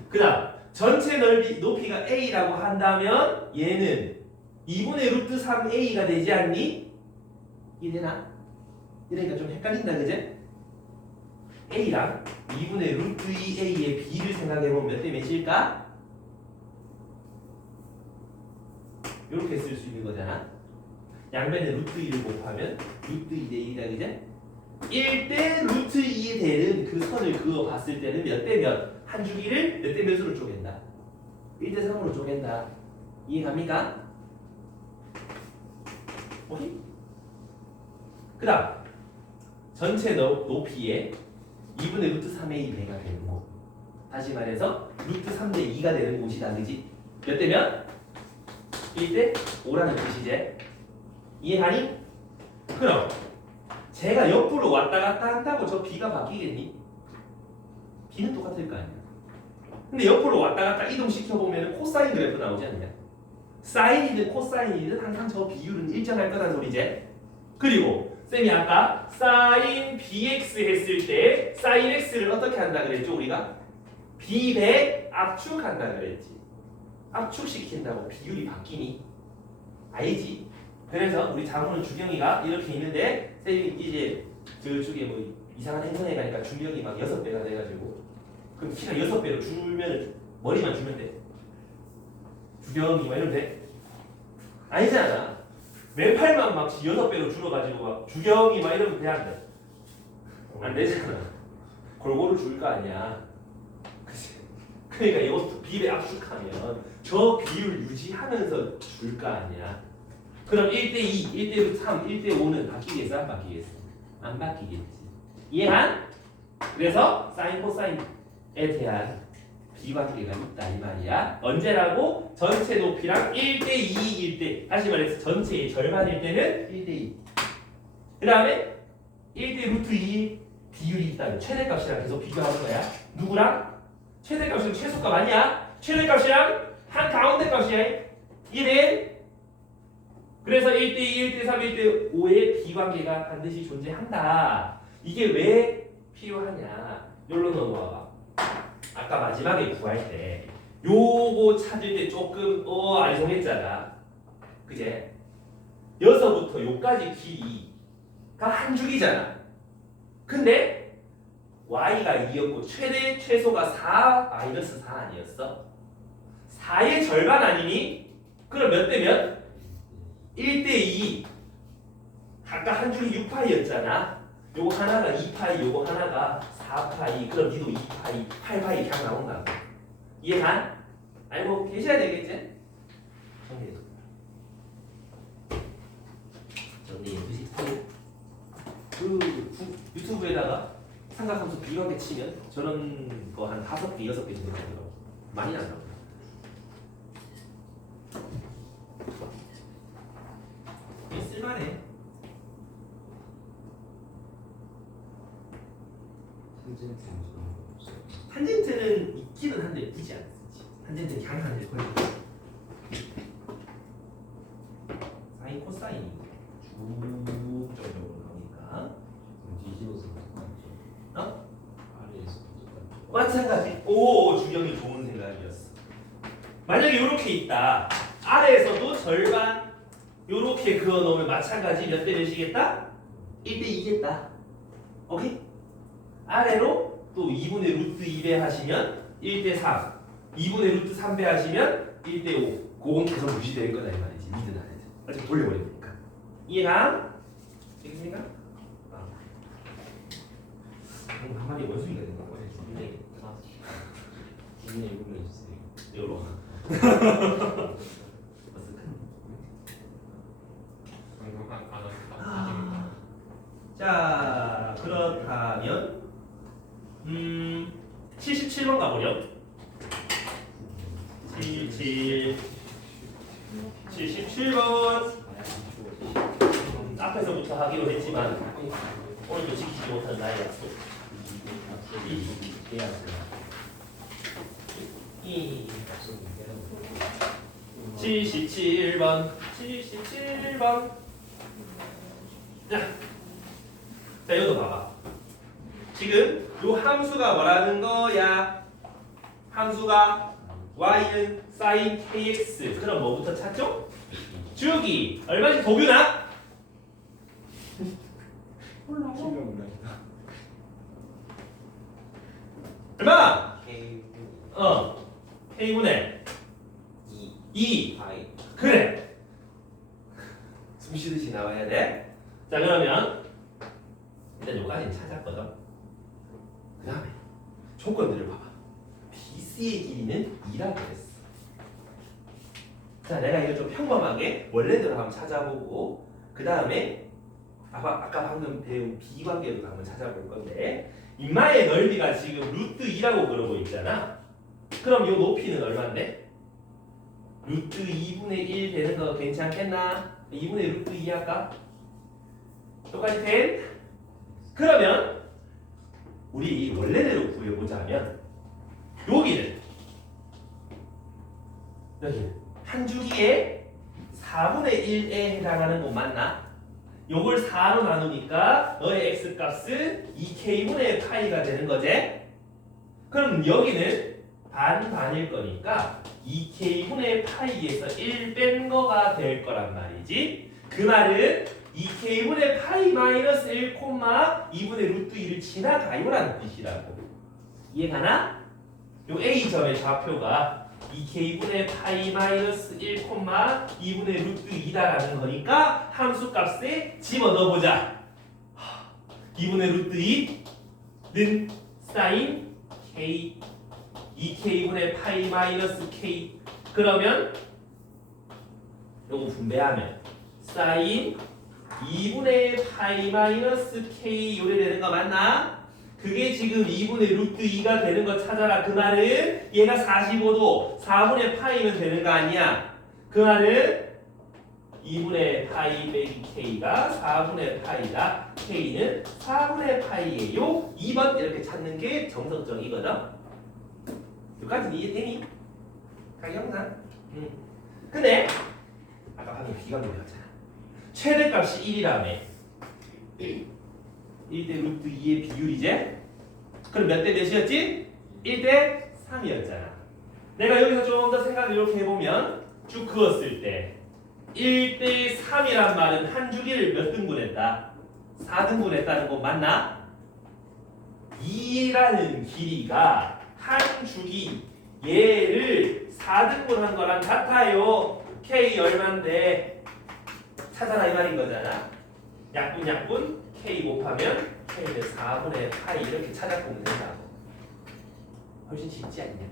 그 다음 전체 높이가 A라고 한다면 얘는 2분의 루트 3A가 되지 않니? 이해되나? 이러니까 좀 헷갈린다 그제? A랑 2분의 루트 2A의 B를 생각해보면 몇 대 몇일까? 이렇게 쓸 수 있는 거잖아. 양변에 루트 2를 곱하면 루트 2 대 1이다 그제? 1대 루트 2에 되는 그 선을 그어 봤을 때는 몇 대 몇? 한 주기를 몇 대 몇으로 쪼갠다? 1대 3으로 쪼갠다. 이해 갑니까? 오케이? 그 다음 전체 높이에 2분의 루트 3의 1배가 되는 곳. 다시 말해서 루트 3대 2가 되는 곳이다. 그지? 몇 대 몇? 1대 5라는 뜻이지. 이해하니? 그럼 제가 옆으로 왔다 갔다 한다고 저 B가 바뀌겠니? B는 똑같을 거 아니야. 근데 옆으로 왔다 갔다 이동시켜보면 코사인 그래프 나오지 않냐? 사인이든 코사인이든 항상 저 비율은 일정할 거란 소리지. 그리고 쌤이 아까 사인 bx 했을 때 사인 x를 어떻게 한다 그랬죠? 우리가 b배 압축한다 그랬지. 압축시킨다고 비율이 바뀌니? 알지? 그래서 우리 자문은 주경이가 이렇게 있는데 쌤이 이제 저쪽에 뭐 이상한 행성에 가니까 중력이 막 6배가 돼가지고 그럼 키가 6배로 줄면 머리만 주면 돼. 주경이 막 이러면 돼? 아니잖아. 맨팔만 막 6배로 줄어가지고 막 주경이 막 이러면 돼 안 돼? 안 되잖아. 골고루 줄 거 아니야. 그치? 그러니까 이것도 비례 압축하면 저 비율 유지하면서 줄 거 아니야. 그럼 1대2, 1대3, 1대5는 바뀌겠어? 안 바뀌겠어? 안 바뀌겠지. 이해한? 그래서 사인 코사인에 대한 비관계가 있다 이 말이야. 언제라고? 전체 높이랑 1대2일 때. 다시 말해서 전체의 절반일 때는 1대2. 그 다음에 1대 루트 2 비율이 있다면 최대값이랑 계속 비교하는 거야. 누구랑? 최대값은 최소값 아니야? 최대값이랑 한 가운데 값이야. 이해돼? 그래서 1대2, 1대3, 1대5의 비관계가 반드시 존재한다. 이게 왜 필요하냐? 여기로 넘어와봐. 아까 마지막에 구할 때 요거 찾을 때 조금 알성했잖아. 그제? 여기서부터 요까지 길이 한 줄이잖아. 근데 y가 2였고 최대 최소가 4 마이너스 4 아니었어? 4의 절반 아니니? 그럼 몇 대 몇? 1대 2. 아까 한 줄이 6파이였잖아. 요거 하나가 2파이, 요거 하나가 4파이. 그럼 니도 2파이, 8파이 그냥 나온다. 이해가? 알고 계셔야 되겠지? 정리해. 정리해. 유튜브에다가 삼각함수 비교하게 치면 저런 거 한 5개, 6개 정도 나오더라고. 많이 안 나오더라고. 쓸만해. 탄젠트는 있기는 한데 굳이 안 쓰지. 탄젠트는 그냥 안 쓸 거야. 사인 코사인 쭉 쪽으로 나오니까 뒤집어서 어? 아래에서 마찬가지. 오, 주경이 좋은 생각이었어. 만약에 이렇게 있다. 아래에서도 절반 요렇게 그어 놓으면 마찬가지 몇 대 몇이겠다? 1대 2겠다. 오케이? 아래로 또 2분의 루트 2배 하시면 1대 3. 2분의 루트 3배 하시면 1대 5. 그건 계속 무시될 거다 이 말이지. 리드는 안 해도. 어차피 돌려버리니까. 이해가? 되겠습니까? 한 마리 원숭이가 되는 거야. 네. 이분의 1분의 주세요. 요로. 자, 그렇다면 77번 가보렴. 77번 앞에서부터 하기로 했지만 오늘도 지키지 못한 나의 약속. 77번. 자, 이것도 봐봐. 지금 요 함수가 뭐라는 거야? 함수가 y는 sin kx. 그럼 뭐부터 찾죠? 주기 얼마씩 도규나? 얼마? k분의 2. 그래. 숨 쉬듯이 나와야 돼. 자, 그러면 일단 요까지는 찾았거든. 그 다음에 조건들을 봐봐. BC의 길이는 2라고 했어. 자, 내가 이거 좀 평범하게 원래대로 한번 찾아보고 그 다음에 아까 방금 배운 비관계도 한번 찾아볼 건데 인마의 넓이가 지금 루트 2라고 그러고 있잖아. 그럼 요 높이는 얼마인데? 루트 2분의 1 되는 거 괜찮겠나? 2분의 루트 2 할까? 똑같이 된? 그러면 우리 원래대로 구해보자면 여기는 한 주기에 4분의 1에 해당하는 거 맞나? 요걸 4로 나누니까 너의 x값은 2k분의 파이가 되는 거지? 그럼 여기는 반반일 거니까 2k분의 파이에서 1 뺀 거가 될 거란 말이지. 그 말은 2k분의 파이 마이너스 1, 2분의 루트 2를 지나가요라는 뜻이라고. 이해가나? 요 A점의 좌표가 2k분의 파이 마이너스 1, 2분의 루트 2다라는 거니까 함수값에 집어넣어보자. 2분의 루트 2는 사인 K 2k분의 파이 마이너스 K. 그러면 요거 분배하면 사인 2분의 파이 마이너스 K 요래 되는 거 맞나? 그게 지금 2분의 루트 2가 되는 거 찾아라. 그 말은 얘가 45도 4분의 파이면 되는 거 아니야? 그 말은 2분의 파이 빼기 K가 4분의 파이다. K는 4분의 파이예요. 2번 이렇게 찾는 게 정석적이거든. 여기까지는 이해되니? 가격나? 근데 아까 방금 비관계였잖아. 최대값이 1이라며. 1대 루트 2의 비율이지? 그럼 몇 대 몇이었지? 1대 3이었잖아. 내가 여기서 좀 더 생각을 이렇게 해보면 쭉 그었을 때 1대 3이란 말은 한 주기를 몇 등분했다? 4등분 했다는 건 맞나? 2라는 길이가 한 주기 얘를 4등분 한 거랑 같아요. K 얼만데 찾아라 이 말인 거잖아. 약분 K 곱하면 K는 4분의 파이 이렇게 찾아보면 된다고. 훨씬 쉽지 않냐?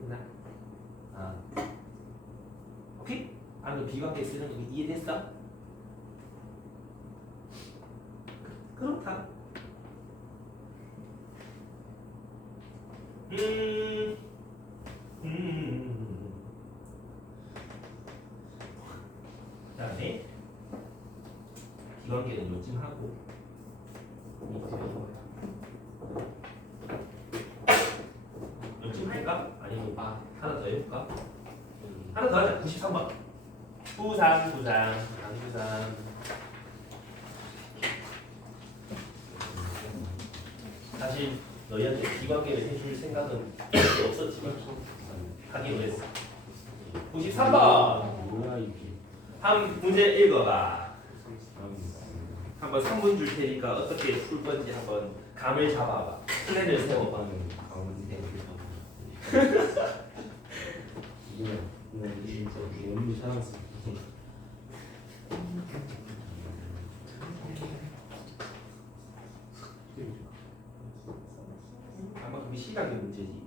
됐나? 아, 오케이? 방금 비관계 쓰는 거 이해됐어? 그렇다. 그다음에 비관계는 요즘 하고 요즘 할까? 아니면 하나 더 해볼까? 하나 더 하자. 93번. 부상. 사실 너희한테 비관계를 해줄 생각은 없었지만 하기로 했어. 93번. 뭐야 이게? 한 문제 읽어봐. 한번 3분 줄 테니까 어떻게 풀 건지 한번 감을 잡아봐. 플랜을 세워봐. 이게 진짜 너무 사랑스럽다. 아마 그게 시각의 문제지.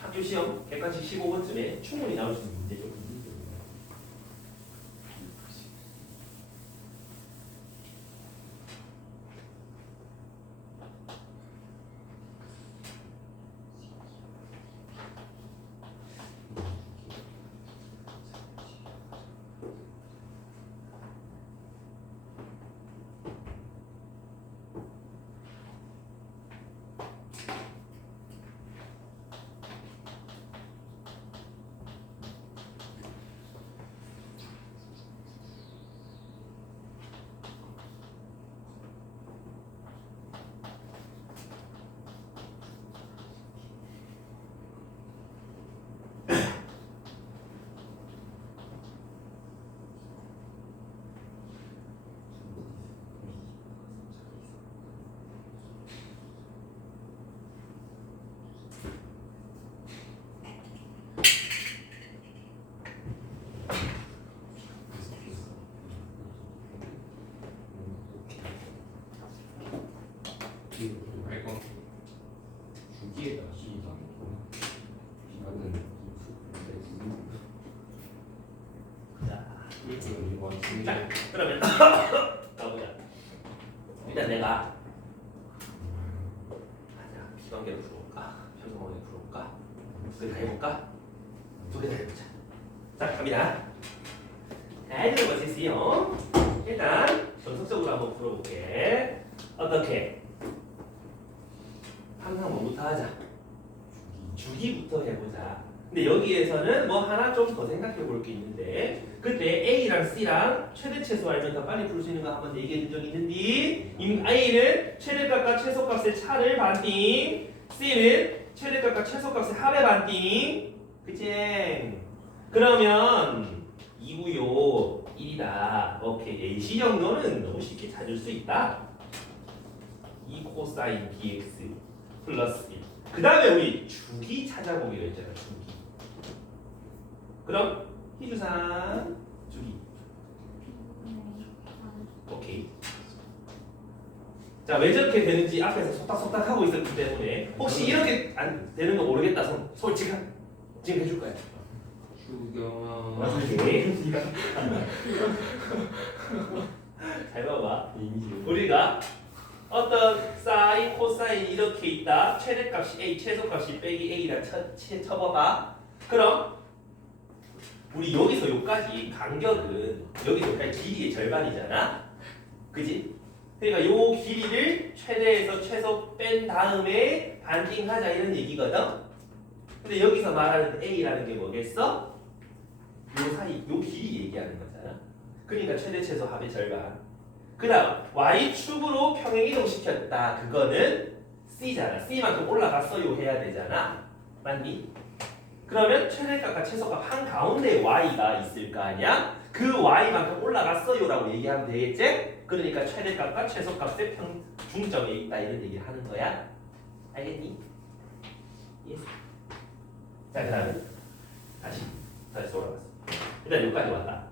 학교 시험 객관식 15분쯤에 충분히 나올 수 있는 문제죠. 주기에다 시기가 비가는 자, 그러면 가보자. 일단 내가 비관계로 풀어볼까? 평균원에 풀어볼까? 두 개 다 해볼까? 두 개 다 해보자. 자, 갑니다. 잘 들어보세요. 일단 전속적으로 한번 풀어볼게. 어떻게? 항상 뭐부터 하자? 주기부터 해보자. 근데 여기에서는 뭐 하나 좀 더 생각해 볼 게 있는데 그때 A랑 C랑 최대최소 알면 더 빨리 풀 수 있는 거 한번 얘기해 준 적 있는데 A는 최대값과 최소값의 차를 반띵 C는 최대값과 최소값의 합의 반띵 그치? 그러면 2구요 1이다. 오케이. A시 정도는 너무 쉽게 찾을 수 있다. 2 코사인 bx 플러스 1. 그 다음에 우리 주기 찾아보기로 했잖아. 주기. 그럼 희주산 주기. 오케이. 자, 왜 저렇게 되는지 앞에서 속닥속닥 하고 있었기 때문에 혹시 이렇게 안 되는 거 모르겠다. 솔직히 지금 해줄 거야. 주경아 오케이. 잘 봐봐. 우리가 어떤 사인, 코사인 이렇게 있다. 최대값이 A, 최소값이 빼기 A라 쳐봐봐. 그럼 우리 여기서 여기까지 간격은 여기서 여기까지 길이의 절반이잖아. 그지? 그러니까 요 길이를 최대에서 최소 뺀 다음에 반띵하자 이런 얘기거든. 근데 여기서 말하는 A라는 게 뭐겠어? 요 사이, 요 길이 얘기하는 거잖아. 그러니까 최대 최소 합의 절반. 그 다음 Y축으로 평행 이동시켰다. 그거는 C잖아. C만큼 올라갔어요 해야 되잖아. 맞니? 그러면 최대값과 최소값 한가운데 Y가 있을 거 아니야? 그 y만큼 올라갔어요라고 얘기하면 되겠지? 그러니까 최대값과 최소값의 중점에 있다 이런 얘기를 하는 거야. 알겠니? 예스. 자, 그 다음에 다시 올라갔어. 일단 여기까지 왔다.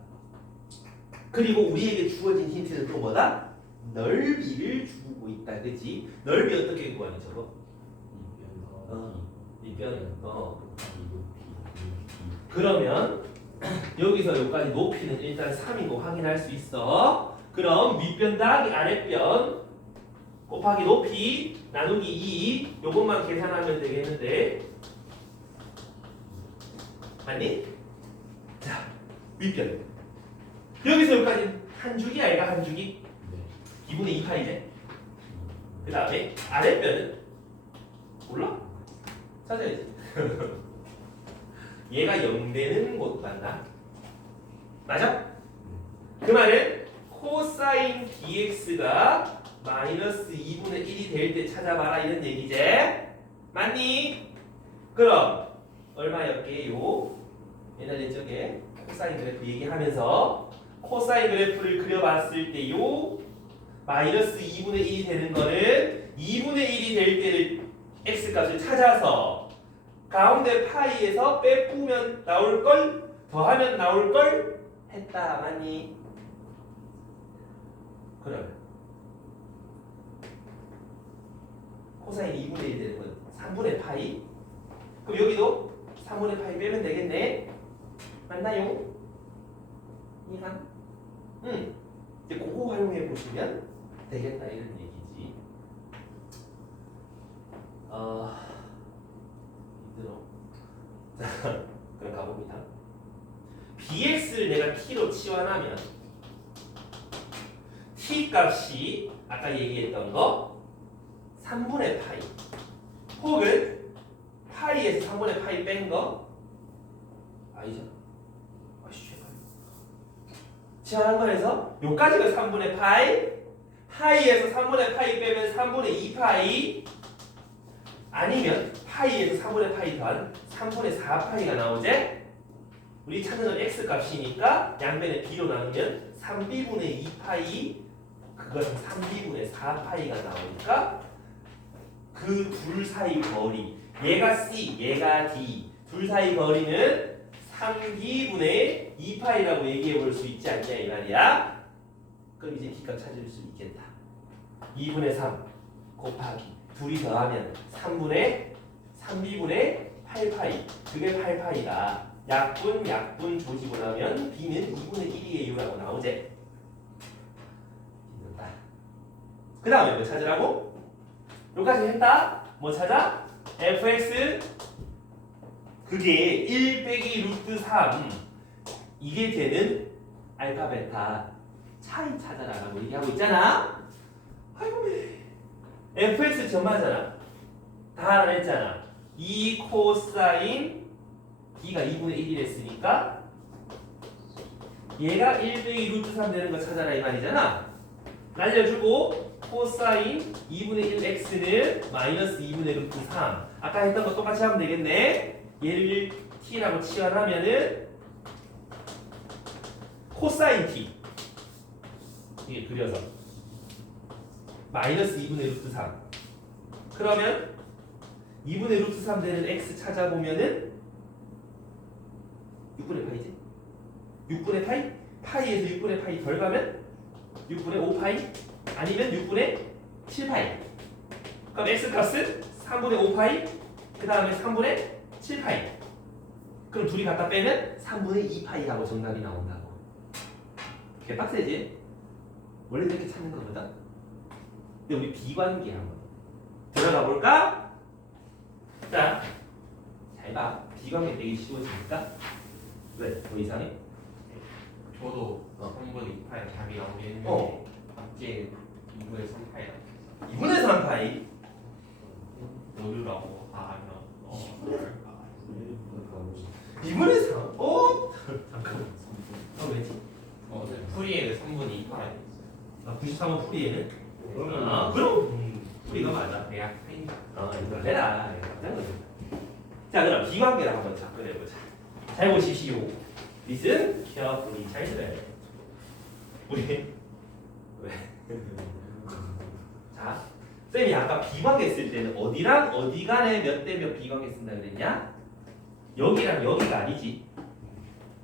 그리고 우리에게 주어진 힌트는 또 뭐다? 넓이를 주고 있다, 그렇지? 넓이 어떻게 구하니 저거? 이변. 그러면 여기서 여기까지 높이는 일단 3이고 확인할 수 있어. 그럼 윗변 더하기 아랫변 곱하기 높이 나누기 2 요것만 계산하면 되겠는데 맞니? 자, 윗변 여기서 여기까지 한 주기 아이가 한 주기? 2분의 2파이제. 그 다음에 아랫변은 몰라? 찾아야지. 얘가 0되는 곳 맞나? 맞아? 그 말은 코사인 dx가 마이너스 2분의 1이 될 때 찾아봐라 이런 얘기지? 맞니? 그럼 얼마였게요? 옛날 예적에 코사인 그래프 얘기하면서 코사인 그래프를 그려봤을 때요 마이너스 2분의 1이 되는 거는 2분의 1이 될 때를 x값을 찾아서 가운데 파이에서 빼꾸면 나올걸 더하면 나올걸 했다 맞니? 그럼 코사인 2분의 1 되는 건 3분의 파이 그럼 여기도 3분의 파이 빼면 되겠네 맞나요? 이해가? 응 이제 그거 활용해 보시면 되겠다 이런 얘기지 힘들어 자 그럼 가봅니다 bx를 내가 t로 치환하면 t 값이 아까 얘기했던 거 3분의 파이 혹은 파이에서 3분의 파이 뺀 거 아니죠? 아씨 치환한 거에서 요까지가 3분의 파이 파이에서 3분의 파이 빼면 3분의 2파이 아니면 파이에서 3분의 파이 더한 3분의 4파이가 나오지? 우리 찾는 건 x값이니까 양변에 b로 나누면 3b분의 2파이 그것은 3b분의 4파이가 나오니까 그 둘 사이 거리 얘가 c, 얘가 d 둘 사이 거리는 3b분의 2파이라고 얘기해 볼 수 있지 않냐 이 말이야 그럼 이제 d값 찾을 수 있겠다 2분의 3 곱하기 둘이 더하면 3b분의 8파이 그게 8파이다 약분 조집을 하면 b는 2분의 1이에요 라고 나오지 그 다음에 뭐 찾으라고? 여기까지 했다 뭐 찾아? fx 그게 1 빼기 루트 3 이게 되는 알파 베타 차이 찾아라라고 얘기하고 있잖아 아이고 fx 점하잖아 다 알아냈잖아 2 코사인 d가 2분의 1이 됐으니까 얘가 1 빼기 루트 3 되는 거 찾아라 이 말이잖아 날려주고 코사인 2분의 1 x는 마이너스 2분의 루트 3 아까 했던 거 똑같이 하면 되겠네 얘를 t라고 치환하면은 코사인 t 이게 그려서 마이너스 2분의 루트 3 그러면 2분의 루트 3 되는 x 찾아보면은 6분의 파이지 6분의 파이? 파이에서 6분의 파이 덜 가면 6분의 5파이 아니면 6분의 7파이 그럼 x값은 3분의 5파이 그 다음에 3분의 7파이 그럼 둘이 갖다 빼면 3분의 2파이라고 정답이 나온다고 개빡세지? 원래 이렇게 찾는 거거든 근데 우리 비관계 한번 들어가 볼까? 자, 잘 봐. 비관계 되게 쉬워지니까 왜? 뭐 이상해? 저도 3분의 2파이 답이 나오긴 했는데 박제 2분의 3파이 2분의 3파이 모르라고 하면 2분의 3? 어? 잠깐만 왜지? 풀이에는 3분의 2파이 93은 풀이에는? 그럼 풀이가 맞아 대략 파이니까 이걸 해라 자 그럼 비관계를 한번 접근해보자 잘 보십시오 listen carefully. 잘 들어야 돼. 우리 왜? 자, 쌤이 아까 비광했을 때는 어디랑 어디 간에 몇 대 몇 비광에 쓴다 그랬냐? 여기랑 여기가 아니지.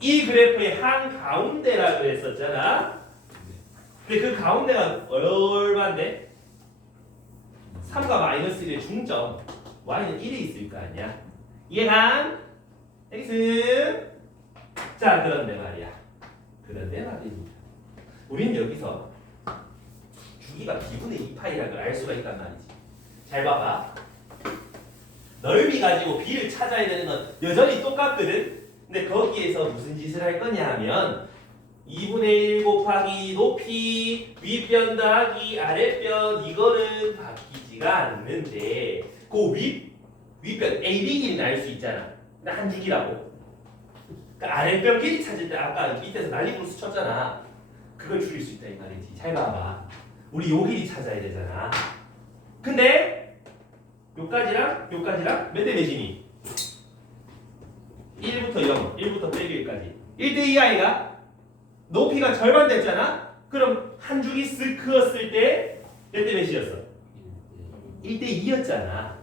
이 그래프의 한 가운데라고 했었잖아. 근데 그 가운데가 얼마인데? 3과 마이너스 1의 중점 y는 1에 있을 거 아니야. 이해감? x. 자, 그런데 말이야. 우리는 여기서 주기가 b분의 2파이라는 걸 알 수가 있단 말이지. 잘 봐봐. 넓이 가지고 b를 찾아야 되는 건 여전히 똑같거든. 근데 거기에서 무슨 짓을 할 거냐 하면 2분의 1 곱하기 높이 윗변 더하기 아랫변 이거는 바뀌지가 않는데 그 윗변 A, B 길이는 알 수 있잖아. 근데 한 줄기라고. 그러니까 아랫변 길이 찾을 때 아까 밑에서 난리부르스 쳤잖아. 그걸 줄일 수 있다 이 말이지. 잘 봐봐. 우리 요 길이 찾아야 되잖아. 근데 요까지랑 몇 대 몇이니? 1부터 0, 1부터 빼기 1까지 1대 2 아이가? 높이가 절반 됐잖아? 그럼 한 줄기 쓱 그었을 때 몇 대 몇이었어? 1대 2였잖아.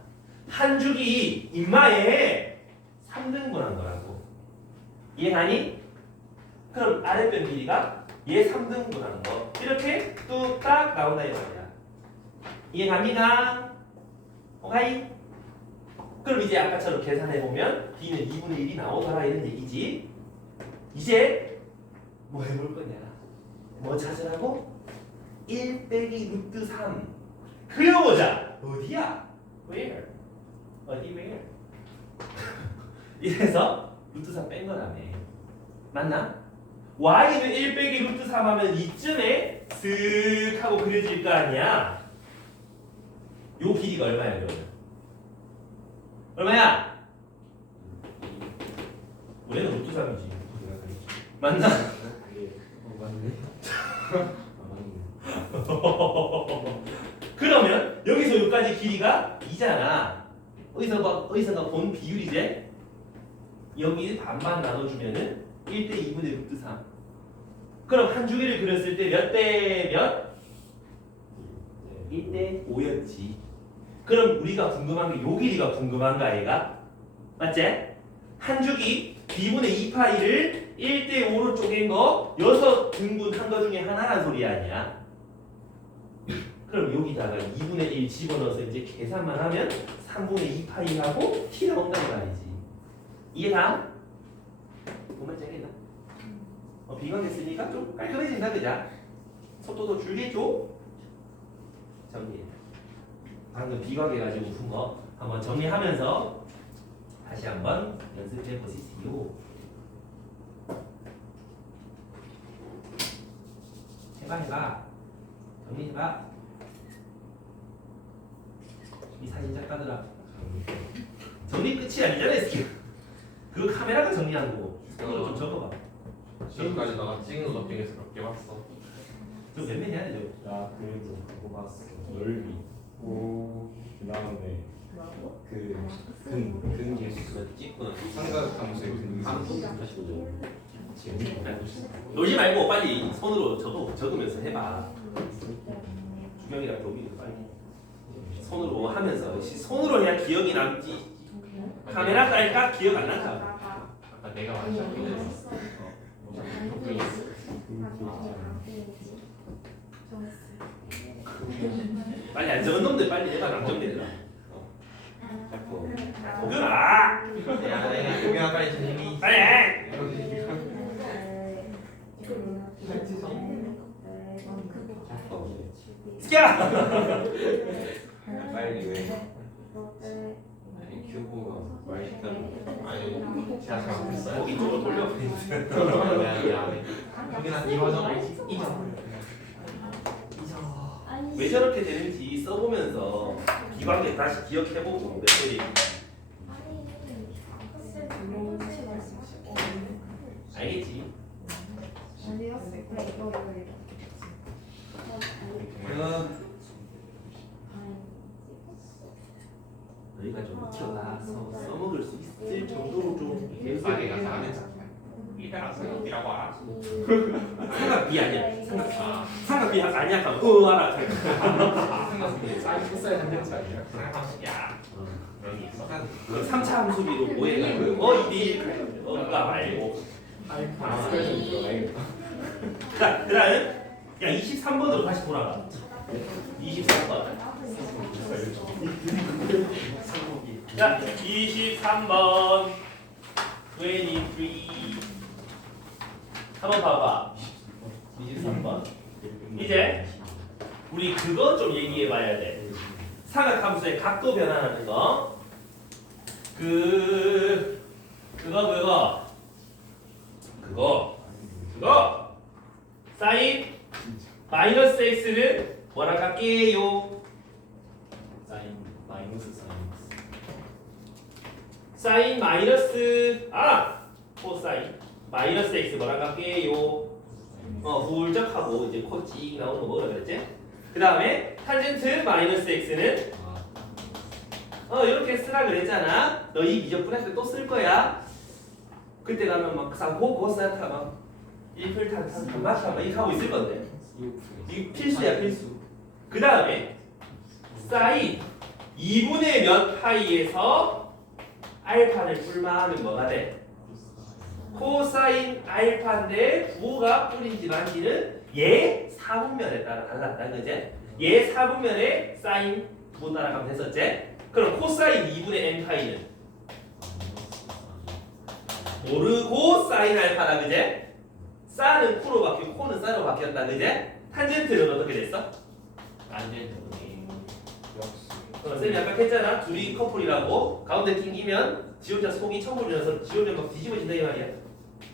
한 줄기 임마에 3등분한 거라고. 이해가니? 그럼 아랫변 길이가 얘 3등분한 거 이렇게 뚝딱 나온다 이 말이야. 이해갑니까? 오케이? 그럼 이제 아까처럼 계산해보면 b는 2분의 1이 나오더라 이런 얘기지. 이제 뭐 해볼 거냐? 뭐 찾으라고? 1 빼기 루트 3 그려보자. 어디야? Where? 어디 where? 이래서 루트 3 뺀 거라며. 맞나? y는 1 빼기 루트 3 하면 이쯤에 슥 하고 그려질 거 아니야. 요 길이가 얼마야 그러면? 얼마야? 우리는 루트 3이지. 맞나? 맞네. 그러면 여기서 여기까지 길이가 2잖아. 어디선가 본 비율이지? 여기 반반 나눠주면은 1대 2분의 루트 3. 그럼 한 주기를 그렸을 때 몇 대 몇? 1대 5였지. 그럼 우리가 궁금한 게 요 길이가 궁금한가 얘가? 맞지? 한 주기 b분의 2파이를 1대 5로 쪼갠 거 6등분 한 거 중에 하나란 소리 아니야? 그럼 여기다가 2분의 1 집어넣어서 이제 계산만 하면 3분의 2파이하고 t 나온단 말이지. 이해가? 정말 짱이다. 비관됐으니까 좀 깔끔해진다 그자? 속도도 줄겠죠? 정리해. 방금 비관해가지고 푼 거 한번 정리하면서 다시 한번 연습해 보시지요. 해봐. 정리해봐. 이 사진 작가들아. 정리 끝이 아니잖아 이 새끼. 그거 카메라가 정리하는 거고. 손으로 좀 적어봐. 지금까지 너가 찍는 것 중에서 몇 개 봤어? 좀 몇 명이야 되죠? 나 그래도 그거 봤어. 넓이. 그 다음에 근 개수가 찍구나. 삼각함수의 놀지 말고 빨리 손으로 적으면서 해봐. 주경이랑 도비도 빨리 손으로 하면서 손으로 해야 기억이 남지. 카메라 깔까 기억 안 난다. 아까 내가 말했잖아. 빨리 안 적은 놈들 빨리 해봐. 남정들아. 도겸아. 야, 도겸아 빨리 정리. 빨리 해. 스키야. 빨리 왜? 아니 큐브가 말했던 아니 제가 잘못했어요. 거기 쪽으로 돌려. 미안해. 도겸아 이 화정을 잊어. 왜 저렇게 되는지 써보면서 비관계 다시 기억해보고 몇 개리. 알겠지? 너희가 좀 익혀놔서 써먹을 수 있을 정도로 좀 싸게 가서 안 했잖아. 이따가 삼각비라고 알아? 삼각비 아니야. 삼각비 아니야. 하면 알아. 삼각비 사인 코사인 한 대치 아니야? 삼각함수야. 여기 있어. 3차 함수비로 뭐해? 이디 가 말고. 스크래치 들어가야겠다. 자, 그다음 23번으로 다시 돌아가. 23번. 자, 23번. 23. 한번 봐봐. 23번. 이제 우리 그거 좀 얘기해봐야 돼. 사각함수의 각도 변환하는 거. 그거. 사인 마이너스 x는 뭐랑 같게요? 사인 마이너스 사인 마이너스 코사인 마이너스 x 뭐랑 같게요? 훌쩍하고 이제 코 찍 나오는 거 뭐라 그랬지? 그 다음에 탄젠트 마이너스 x는 이렇게 쓰라 그랬잖아. 너 이 미적분할 때 또 쓸 거야. 그때 가면 막 고사타 막 1풀 탄마타 막 이렇게 하고 있을 건데. 이게 필수야 필수. 그 다음에 사인 2분의 몇 파이에서 알파를 풀만하면 뭐가 돼? 코사인 알파인데 부호가 뿌린지 만지는 얘 4분면에 따라 달랐다 그제? 얘 4분면에 사인 부호 따라가면 됐었지? 그럼 코사인 2분의 n 파이는 모르고 사인 알파다 그제? 사는 코로 바뀌고 코는 사로 바뀌었다 그제? 탄젠트는 어떻게 됐어? 안전등이. 쌤이 아까 했잖아. 둘이 커플이라고 가운데 튕기면 지 혼자 속이 천불이라서 지 혼자 막 뒤집어진다 이 말이야.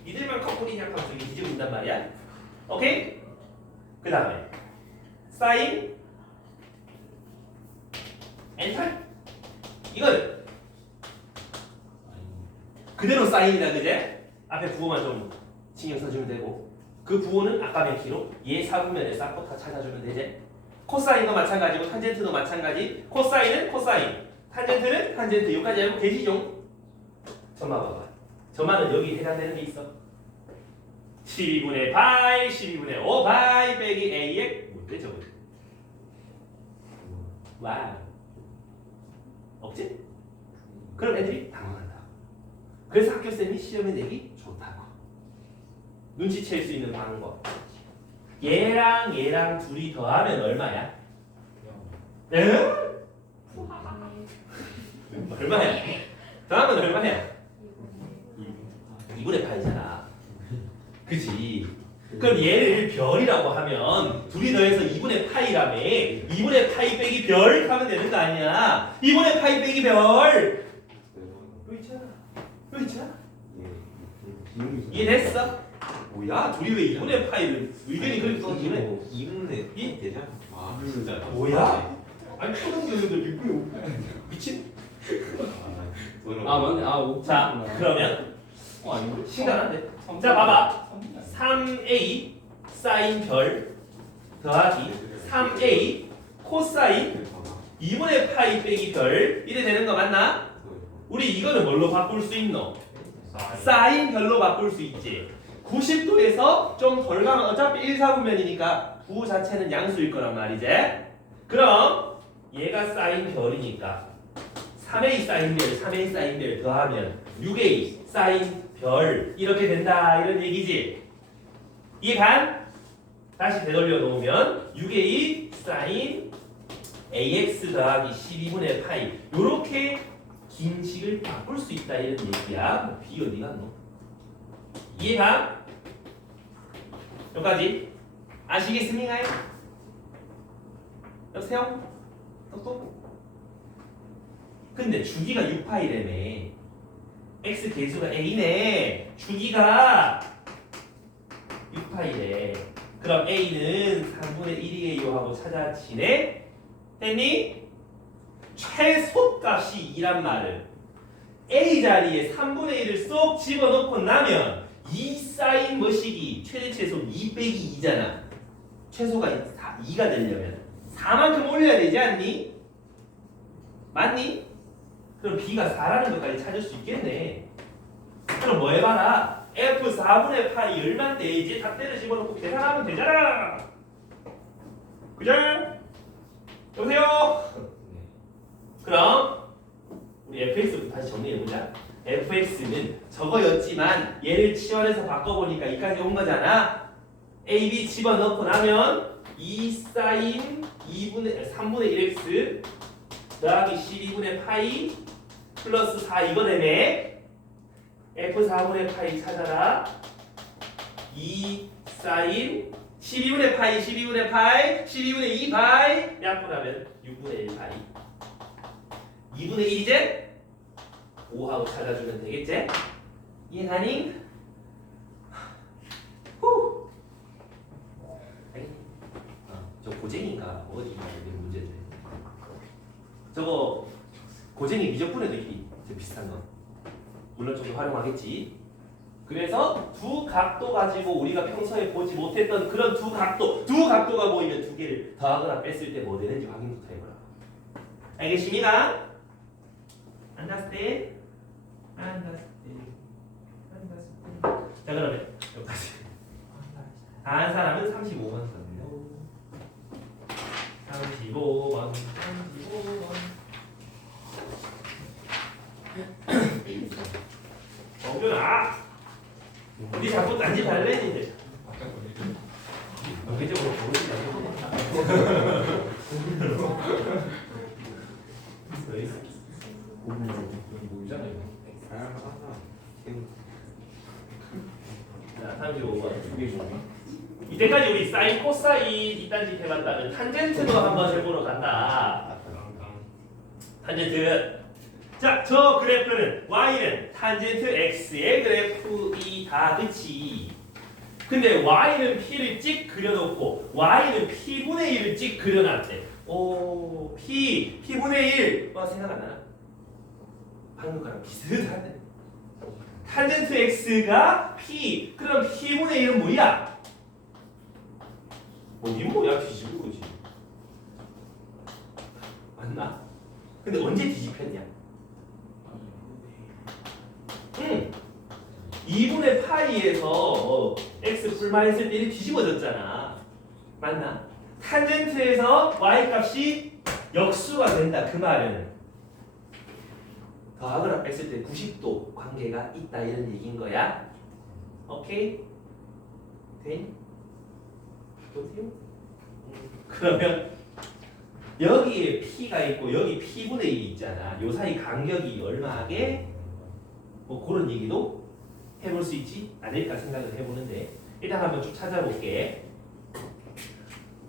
이들만 커플이냐 하면 저기 뒤집어진단 말이야. 오케이? 그 다음에 사인 엔탈 이거는 그대로 사인이다 그제? 앞에 부호만 좀 신경 써주면 되고 그 부호는 아까 맹키로 얘 4분면에 싹고 다 찾아주면 되지. 코사인도 마찬가지고 탄젠트도 마찬가지. 코사인은 코사인, 탄젠트는 탄젠트. 여기까지 알고 계시죠? 점마 봐봐. 점마는 여기 해당되는 게 있어. 12분의 파이, 12분의 5 파이 빼기 ax 뭔데 저거? 와우. 없지? 그럼 애들이 당황한다. 그래서 학교쌤이 시험에 내기 좋다고. 눈치챌 수 있는 방법. 얘랑 둘이 더하면 얼마야? 응? 얼마야? 더하면 얼마야? 2분의 파이잖아. 그치? 그럼 얘를 별이라고 하면 둘이 더해서 2분의 파이라며 2분의 파이 빼기 별 하면 되는 거 아니야? 2분의 파이 빼기 별 여기 있잖아. 이해됐어? 뭐야? 둘이 왜 2분의 파이를 의견이 그렇게 써지네? 2분의 이? 되잖아. 아 진짜. 뭐야? 아니 초등교육들 믿고요. 미친? 맞네. 자 그러면 아닌데? 신기한데? 자 봐봐 3a 사인 별 더하기 3a 코사인 2분의 파이 빼기 별 이래 되는 거 맞나? 우리 이거는 뭘로 바꿀 수 있노? 사인 별로 바꿀 수 있지. 90도에서 좀 덜 가면 어차피 1, 4분면이니까 부 자체는 양수일 거란 말이지. 그럼 얘가 사인 별이니까 3a 사인 별, 3a 사인 별 더하면 6a 사인 별 이렇게 된다 이런 얘기지. 이해간? 다시 되돌려 놓으면 6a 사인 ax 더하기 12분의 파이 요렇게 긴 식을 바꿀 수 있다 이런 얘기야. 뭐 B 어디 갔노? 이해가? 여기까지 아시겠습니까? 여보세요? 똑똑? 근데 주기가 6파이래매. x 개수가 a네. 주기가 6파이래. 그럼 a는 3분의 1이에요 하고 찾아지네? 됐니? 최소값이 2란 말을 a 자리에 3분의 1을 쏙 집어넣고 나면 2 사인 뭐시기 최소 2 빼기 2잖아. 최소가 2가 되려면 4만큼 올려야 되지 않니? 맞니? 그럼 b가 4라는 것까지 찾을 수 있겠네. 그럼 뭐 해봐라. F 4분의 파이 얼마인데 이제 다 때려 집어넣고 계산하면 되잖아. 그죠? 여보세요? 그럼 우리 fx부터 다시 정리해보자. fx는 저거였지만 얘를 치환해서 바꿔보니까 이까지 온 거잖아. a, b 집어넣고 나면 2 사인 3분의 1x 더하기 12분의 파이 플러스 4 이거 되네. f 4분의 파이 찾아라. 2 사인 12분의 파이 12분의 파이 12분의 2 파이 약분하면 6분의 1 파이 2분의 1이제 5하고 찾아주면 되겠지? 이해가니? 후! 저 고쟁이가 어디 있는 문제인데 저거 고쟁이 미적분에도 있지 비슷한 거 물론 좀 활용하겠지. 그래서 두 각도 가지고 우리가 평소에 보지 못했던 그런 두 각도가 보이면 두 개를 더하거나 뺐을 때 뭐 되는지 확인부터 해보라. 알겠습니까? Understand? 자 그러면 여기까지. 다 한 사람은 35번 썼네요. 35번. 정준아! 니 자꾸 딴짓 할래니? 공개적으로 모르지 여기 보이잖아요. 자, 35번. 이때까지 우리 사인, 코사인 이딴짓 해봤다면 탄젠트도 한번 해보러 간다. 탄젠트. 자, 저 그래프는 y는 탄젠트 x의 그래프이다, 그치? 근데 y는 p를 찍 그려놓고 y는 p분의 1을 찍 그려놨대. 오, p분의 1. 생각 안 나나? 방금 거랑 비슷하네. 탄젠트 x가 p. 그럼 p분의 1은 뭐야? 이 뭐야? 뒤집은 거지. 맞나? 근데 언제 뒤집혔냐? 2분의 파이에서 x 불만했을 때 뒤집어졌잖아. 맞나? 탄젠트에서 y 값이 역수가 된다. 그 말은 더하거나 뺐을 때 90도 관계가 있다 이런 얘기인 거야. 오케이? 돼? 보세요. 그러면 여기에 p가 있고 여기 p분의 1이 있잖아. 요 사이 간격이 얼마게? 뭐 그런 얘기도 해볼 수 있지 않을까 생각을 해보는데 일단 한번 쭉 찾아볼게.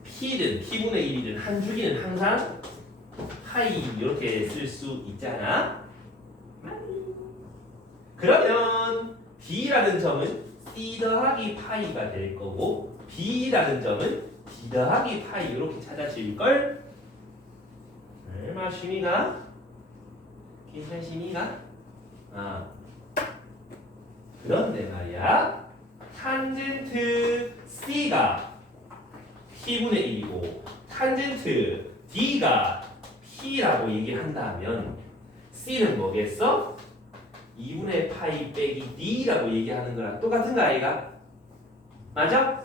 p는 p분의 1이든 한 줄기는 항상 파이 이렇게 쓸 수 있잖아. 그러면 d라는 점은 c 더하기 파이가 될 거고 b라는 점은 d 더하기 파이 이렇게 찾아질걸? 얼마 심의가? 계산 심의가? 그런데 말이야 탄젠트 C가 P분의 1이고 탄젠트 D가 P라고 얘기한다면 C는 뭐겠어? 2분의 파이 빼기 D라고 얘기하는 거랑 똑같은 거 아이가? 맞아?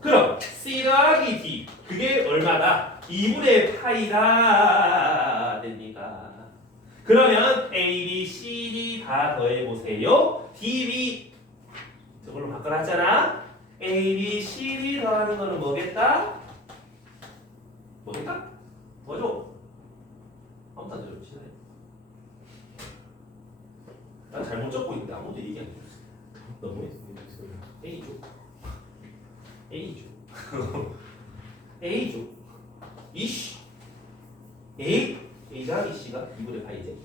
그럼 C 더하기 D 그게 얼마다? 2분의 파이가 됩니다. 그러면 A, B, C, D 다 더해보세요. D, B 저걸로 바꿔놨잖아. A, B, C, D 더하는 거는 뭐겠다? 뭐겠다? 뭐죠? 아무도 안 들어주시네. 난 잘못 적고 있는데 아무도 얘기 안 해줬어. 너무해. A죠. A죠. A죠. 이씨. A 더하기 C가 2분의 파이지.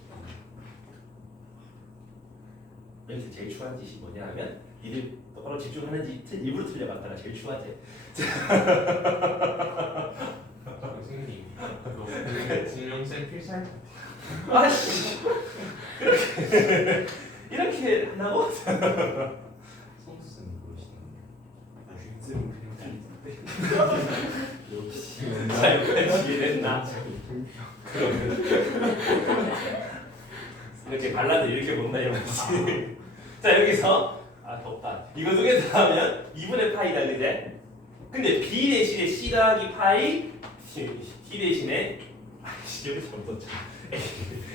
여기서 제일 추한 짓이 뭐냐 하면 니들 똑바로 집중하는지 일부러 틀려봤다가 제일 추하지. 선생님 공룡쌤 필살 아씨 이렇게 한다고? 성수쌤 모르시는 역시 잘 이해됐나? 그러면 이거 제 발라드 이렇게 본다 이 말이지. 자 여기서 아 덥다. 이거 속에서 하면 2분의 파이다 그제? 근데 b 대신에 c 더하기 파이 d 대신에 아씨 여기 잘못 썼죠.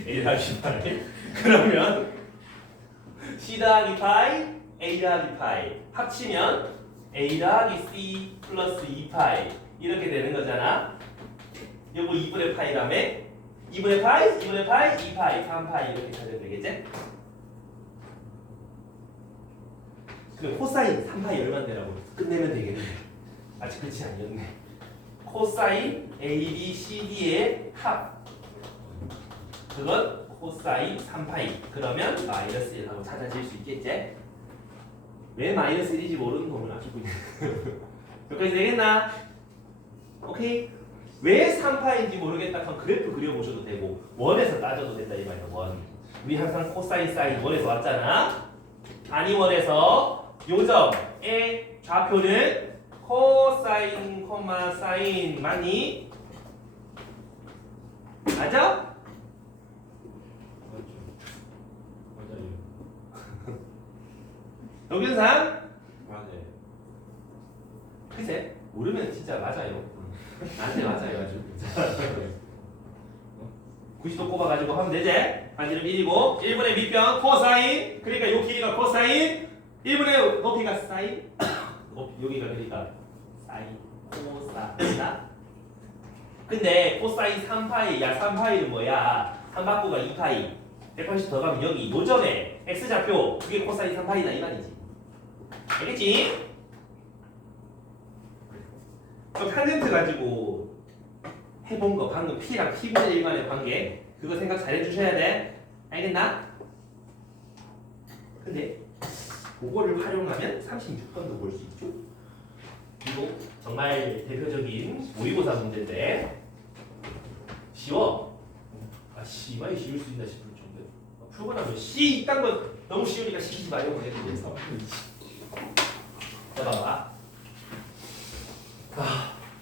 a 더하기 파이 그러면 c 더하기 파이 a 더하기 파이 합치면 a 더하기 c 플러스 2파이 이렇게 되는 거잖아. 요거 2분의 파이라며 2분의 파이, 2분의 파이, 2파이, 3파이 이렇게 찾으면 되겠지? 그럼 코사인 3파이 얼마인데라고 끝내면 되겠네. 아직 끝이 아니었네. 코사인 A, B, C, D의 합 그건 코사인 3파이 그러면 마이너스 1하고 찾아질 수 있겠지? 왜 마이너스 1인지 모르는 거구나. 여기까지 되겠나? 오케이? 왜 3파인지 모르겠다 그럼 그래프 그려보셔도 되고 원에서 따져도 된다 이 말이야. 원. 우리 항상 코사인 사인 원에서 왔잖아. 아니 원에서 요점의 좌표는 코사인 콤마 사인 맞니? 맞아? 맞아요. 동영상? 맞아요. 글쎄 모르면 진짜 맞아요. 나한테 맞아요 아주. 90도 꼽아가지고 하면 되지? 반지름 1이고 1분의 밑변 코사인 그러니까 요 길이가 코사인 1분의 높이가 사인 여기가 그러니까 사인 코사인이다. 근데 코사인 3파이 야 3파이는 뭐야 3바꾸가 2파이 180 더 가면 여기 요점에 x좌표 그게 코사인 3파이다 이 말이지. 알겠지? 그럼 탄젠트 가지고 해본 거 방금 P랑 P분의 1 간의 관계 그거 생각 잘 해주셔야 돼. 알겠나? 근데 그거를 활용하면 36번도 볼 수 있죠. 이거 정말 대표적인 모의고사 문제인데 쉬워. 아 씨발 쉬울 수 있나 싶을 정도. 풀고 나면 C 이딴 거 너무 쉬우니까 시키지 말고 보내드려서. 자 봐봐.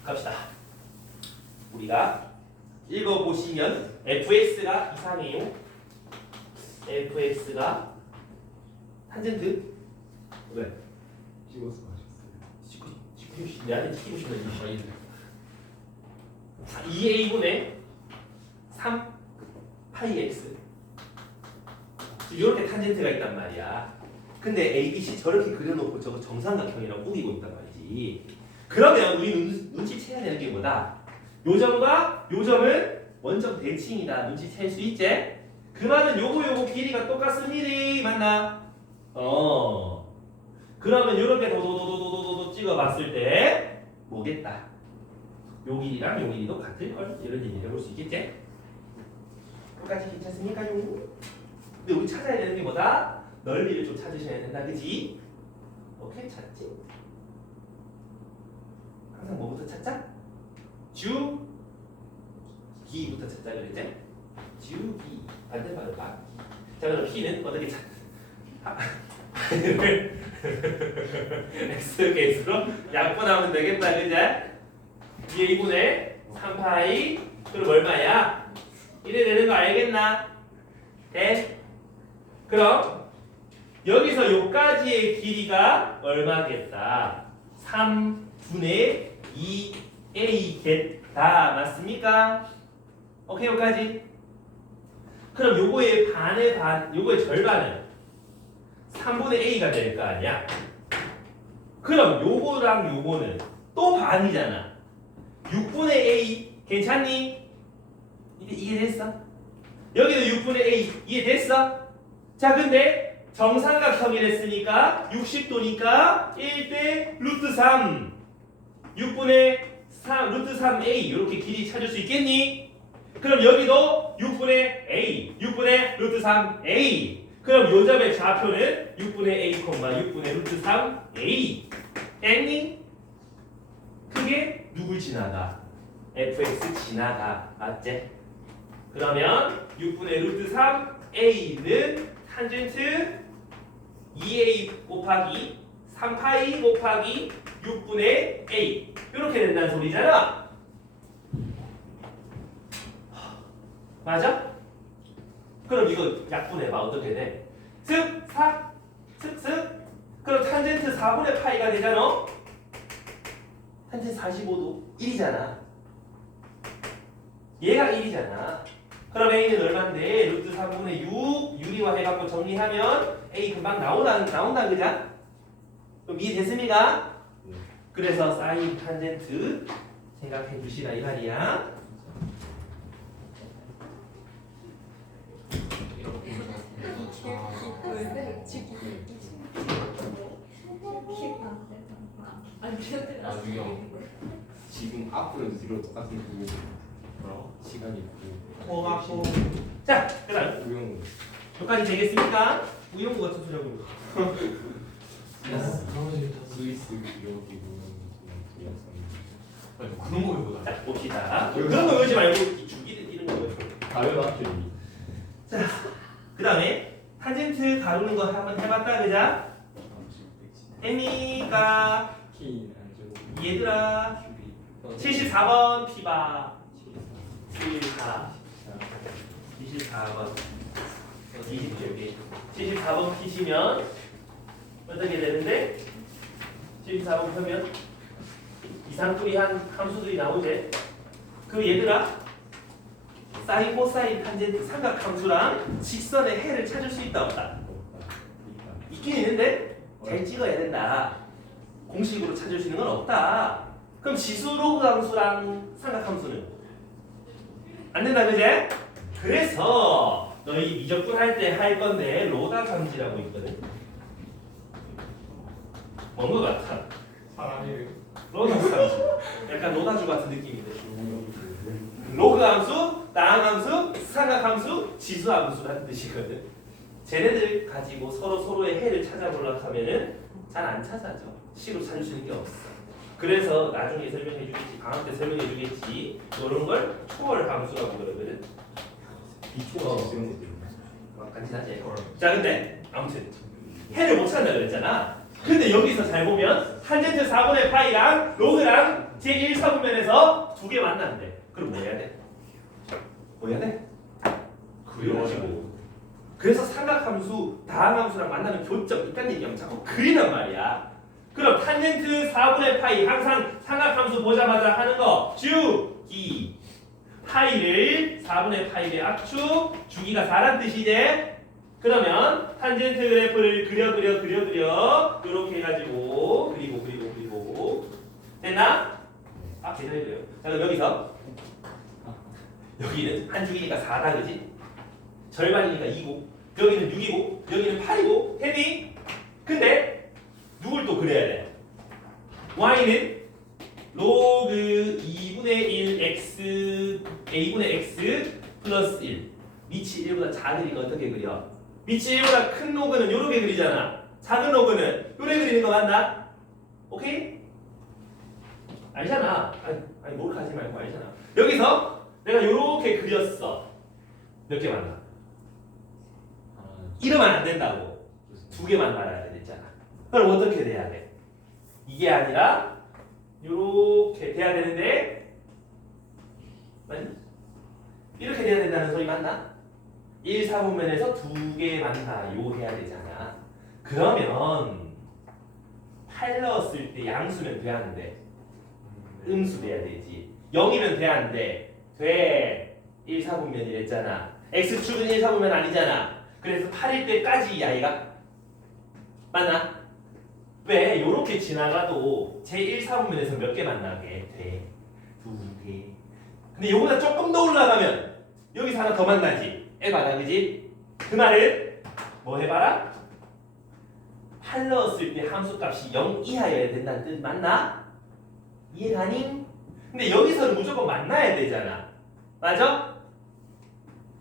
갑시다. 우리가 읽어보시면 fx가 이상해요. fx가 탄젠트 왜? 찍어서 가셨어요. 내한테 시키고 싶은 이 2a분의 3 파이 x 이렇게 탄젠트가 있단 말이야. 근데 ABC 저렇게 그려놓고 저거 정삼각형이라고 꾸기고 있단 말이지. 그러면 우리 눈치채야 되는 게 뭐다? 요점과 요점은 원점 대칭이다. 눈치챌 수 있지? 그 말은 요거 길이가 똑같습니다. 맞나? 그러면 요렇게 도도도도도도 찍어봤을 때 뭐겠다? 요 길이랑 요 길이도 같을걸? 이런 얘기를 해볼 수 있겠지? 끝까지 괜찮습니까? 근데 우리 찾아야 되는 게 뭐다? 넓이를 좀 찾으셔야 된다. 그지? 오케이 찾지? 항상 뭐부터 찾자? 주기부터 찾자 그랬지? 주기 반대말로 봐. 자 그럼 P는 어떻게 찾? X 계수로 약분하면 되겠다 그제? 2분의 3파이 그럼 얼마야? 이래 되는 거 알겠나? 네? 그럼 여기서 요까지의 길이가 얼마겠다? 3분의 2a겠다. 맞습니까? 오케이 요까지? 그럼 요거의 반의 반, 요거의 절반은 3분의 a가 될 거 아니야? 그럼 요거랑 요거는 또 반이잖아. 6분의 a 괜찮니? 이제 이해됐어? 여기도 6분의 a 이해됐어? 자 근데 정삼각형이랬으니까 60도니까 1대 루트 3 6분의 3 루트 3a 이렇게 길이 찾을 수 있겠니? 그럼 여기도 6분의 a 6분의 루트 3a 그럼 요점의 좌표는 6분의 a, 6분의 루트 3a 됐니? 그게 누굴 지나가? fx 지나가 맞지? 그러면 6분의 루트 3a는 탄젠트 2a 곱하기 3파이 곱하기 6분의 a 이렇게 된다는 소리잖아. 맞아? 그럼 이거 약분해봐. 어떻게 돼? 슥, 삭, 슥, 슥. 그럼 탄젠트 4분의 파이가 되잖아. 탄젠트 45도 1이잖아. 얘가 1이잖아. 그럼 A는 얼마인데? 루트 3분의 6 유리화 해갖고 정리하면 A 금방 나온다 그자? 그럼 이해됐습니까? 그래서 사인 탄젠트 생각해 주시라 이 말이야. 이렇게 지금 앞으로 뒤로 똑같은 그 시간이 있고 고맙고. 자, 그다음 우영 여기까지 되겠습니까? 우영우 같은 소리 하고 스위스 기록이 그런 거 외우다. 자, 봅시다. 그런 거 외우지 말고 이 주기를 이런 거 외워. 가외학교니 그 다음에 탄젠트 가르는 거 한번 해봤다 그자? 애미가 키 얘들아 74번 피바 74번 20쪽에 74번 피시면 어떻게 되는데 74번 펴면 이상투리한 함수들이 나오지. 그 얘들아 사인 코사인 탄젠트 삼각함수랑 직선의 해를 찾을 수 있다 없다? 있긴 있는데 잘 찍어야 된다. 공식으로 찾을 수 있는 건 없다. 그럼 지수 로그 함수랑 삼각함수는 안 된다 그제? 그래서 너희 미적분 할 때 할 건데 로다 감지라고 있거든. 뭔 거 같아? 사람이 로다 감지. 약간 로다주 같은 느낌인데. 로그 함수, 따항 함수, 삼각 함수, 지수 함수라는 뜻이거든. 쟤네들 가지고 서로의 해를 찾아보려고 하면은 잘 안 찾아져. 시로 찾을 수 있는 게 없어. 그래서 나중에 설명해 주겠지. 방학 때 설명해 주겠지. 이런 걸 초월 함수라고 그러거든. 비초가 이런 것들 간단하지. 자, 근데 아무튼 해를 못 찾는다 그랬잖아. 근데 여기서 잘 보면 탄젠트 4분의 파이랑 로그랑 제1 4분면에서 두 개 만난대. 그럼 뭐 해야 돼? 뭐 해야 돼? 그려가지고. 그래서 삼각함수, 다항함수랑 만나는 교점 있다는 얘기하면 자꾸 그리란 말이야. 그럼 탄젠트 4분의 파이 항상 삼각함수 보자마자 하는 거 주기 파이를 4분의 파이의 압축 주기가 4란 뜻이지. 그러면 탄젠트 그래프를 그려 이렇게 해가지고 그리고 됐나? 아 계산해줘요. 자 그럼 여기서 여기는 한 주기니까 4다 그지? 절반이니까 2고 여기는 6이고 여기는 8이고 했니? 근데 누굴 또 그려야 돼? y는 로그 2분의 1 x a분의 x 플러스 1 밑이 1보다 작으니까 어떻게 그려? 밑이 1보다 큰 로그는 이렇게 그리잖아. 작은 로그는 이렇게 그리는 거 맞나? 오케이? 알잖아. 아니 몰카하지 말고 알잖아. 여기서 내가 이렇게 그렸어. 몇 개 만나? 이러면 안 된다고. 두 개만 말아야 되잖아. 그럼 어떻게 돼야 돼? 이게 아니라 이렇게 돼야 되는데 맞니? 이렇게 돼야 된다는 소리 맞나? 1, 4분면에서 두 개 만나요 해야 되잖아. 그러면 8 넣었을 때 양수면 돼 안 돼? 음수 돼야 되지. 0이면 돼 안 돼? 돼. 1, 4분면이랬잖아. x축은 1, 4분면 아니잖아. 그래서 8일 때까지 이 아이가 맞나? 왜? 요렇게 지나가도 제1, 4분면에서 몇 개 만나게 돼? 두 개. 근데 요보다 조금 더 올라가면 여기서 하나 더 만나지. 에바다 그지? 그 말은 뭐 해봐라? 8 넣었을 때 함수값이 0 이하여야 된다는 뜻 맞나? 이해가니? 근데 여기서는 무조건 만나야 되잖아. 맞아?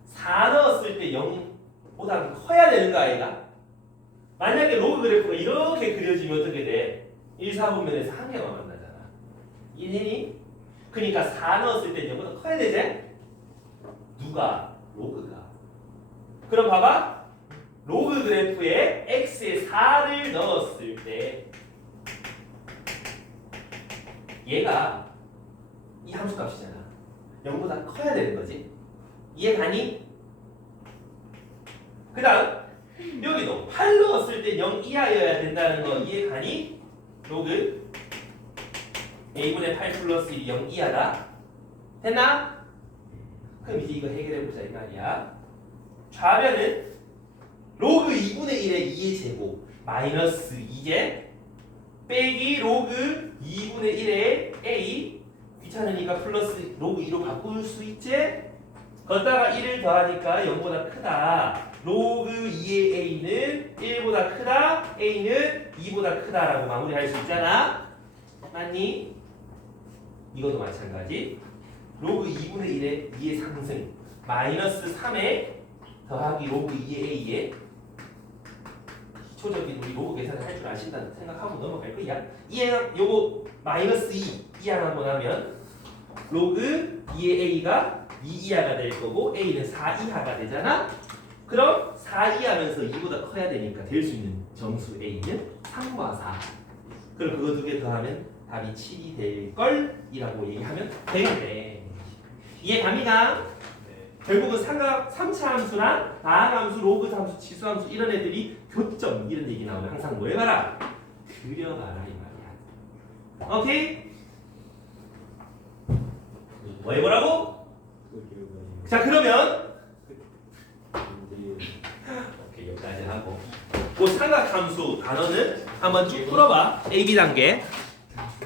4 넣었을 때 0보다 커야 되는 거 아이가? 만약에 로그 그래프가 이렇게 그려지면 어떻게 돼? 1, 4분면에서 한 개만 만나잖아. 이해니? 그러니까 4 넣었을 때 0보다 커야 되지? 누가? 로그가. 그럼 봐봐. 로그 그래프에 x에 4를 넣었을 때 얘가 이 함수값이잖아. 0보다 커야 되는 거지. 이해가니? 그 다음 여기도 8 넣었을 때 0 이하여야 된다는 거 이해 가니? 로그 a분의 8 플러스 1이 0 이하다. 됐나? 그럼 이제 이거 해결해보자 이 말이야. 좌변은 로그 2분의 1의 2의 제곱 마이너스 2제 빼기 로그 2분의 1의 a 귀찮으니까 플러스 로그 2로 바꿀 수 있지? 거기다가 1을 더하니까 0보다 크다. 로그 2의 a는 1보다 크다. a는 2보다 크다라고 마무리할 수 있잖아. 맞니? 이것도 마찬가지. 로그 2분의 1의 2의 상승 마이너스 3에 더하기 로그 2의 a에 기초적인 우리 로그 계산을 할 줄 아신다는 생각하고 넘어갈 거야. 이해가 요거 마이너스 2 이항하고 나면 로그 2의 a가 2 이하가 될 거고 a는 4 이하가 되잖아. 그럼 4 이하면서 2보다 커야 되니까 될 수 있는 정수 a는 3과 4. 그럼 그거 두 개 더하면 답이 7이 될 걸이라고 얘기하면 되겠네. 이해 갑니까? 결국은 삼각 3차 함수랑 다항함수, 로그 함수, 치수함수 이런 애들이 교점 이런 얘기 나오면 항상 뭐 해봐라? 그려봐라 이 말이야. 오케이? 뭐 해보라고? 자 그러면 오케이 여기까지 하고 그 삼각함수 단어는 한번 쭉 풀어봐. A, B 단계.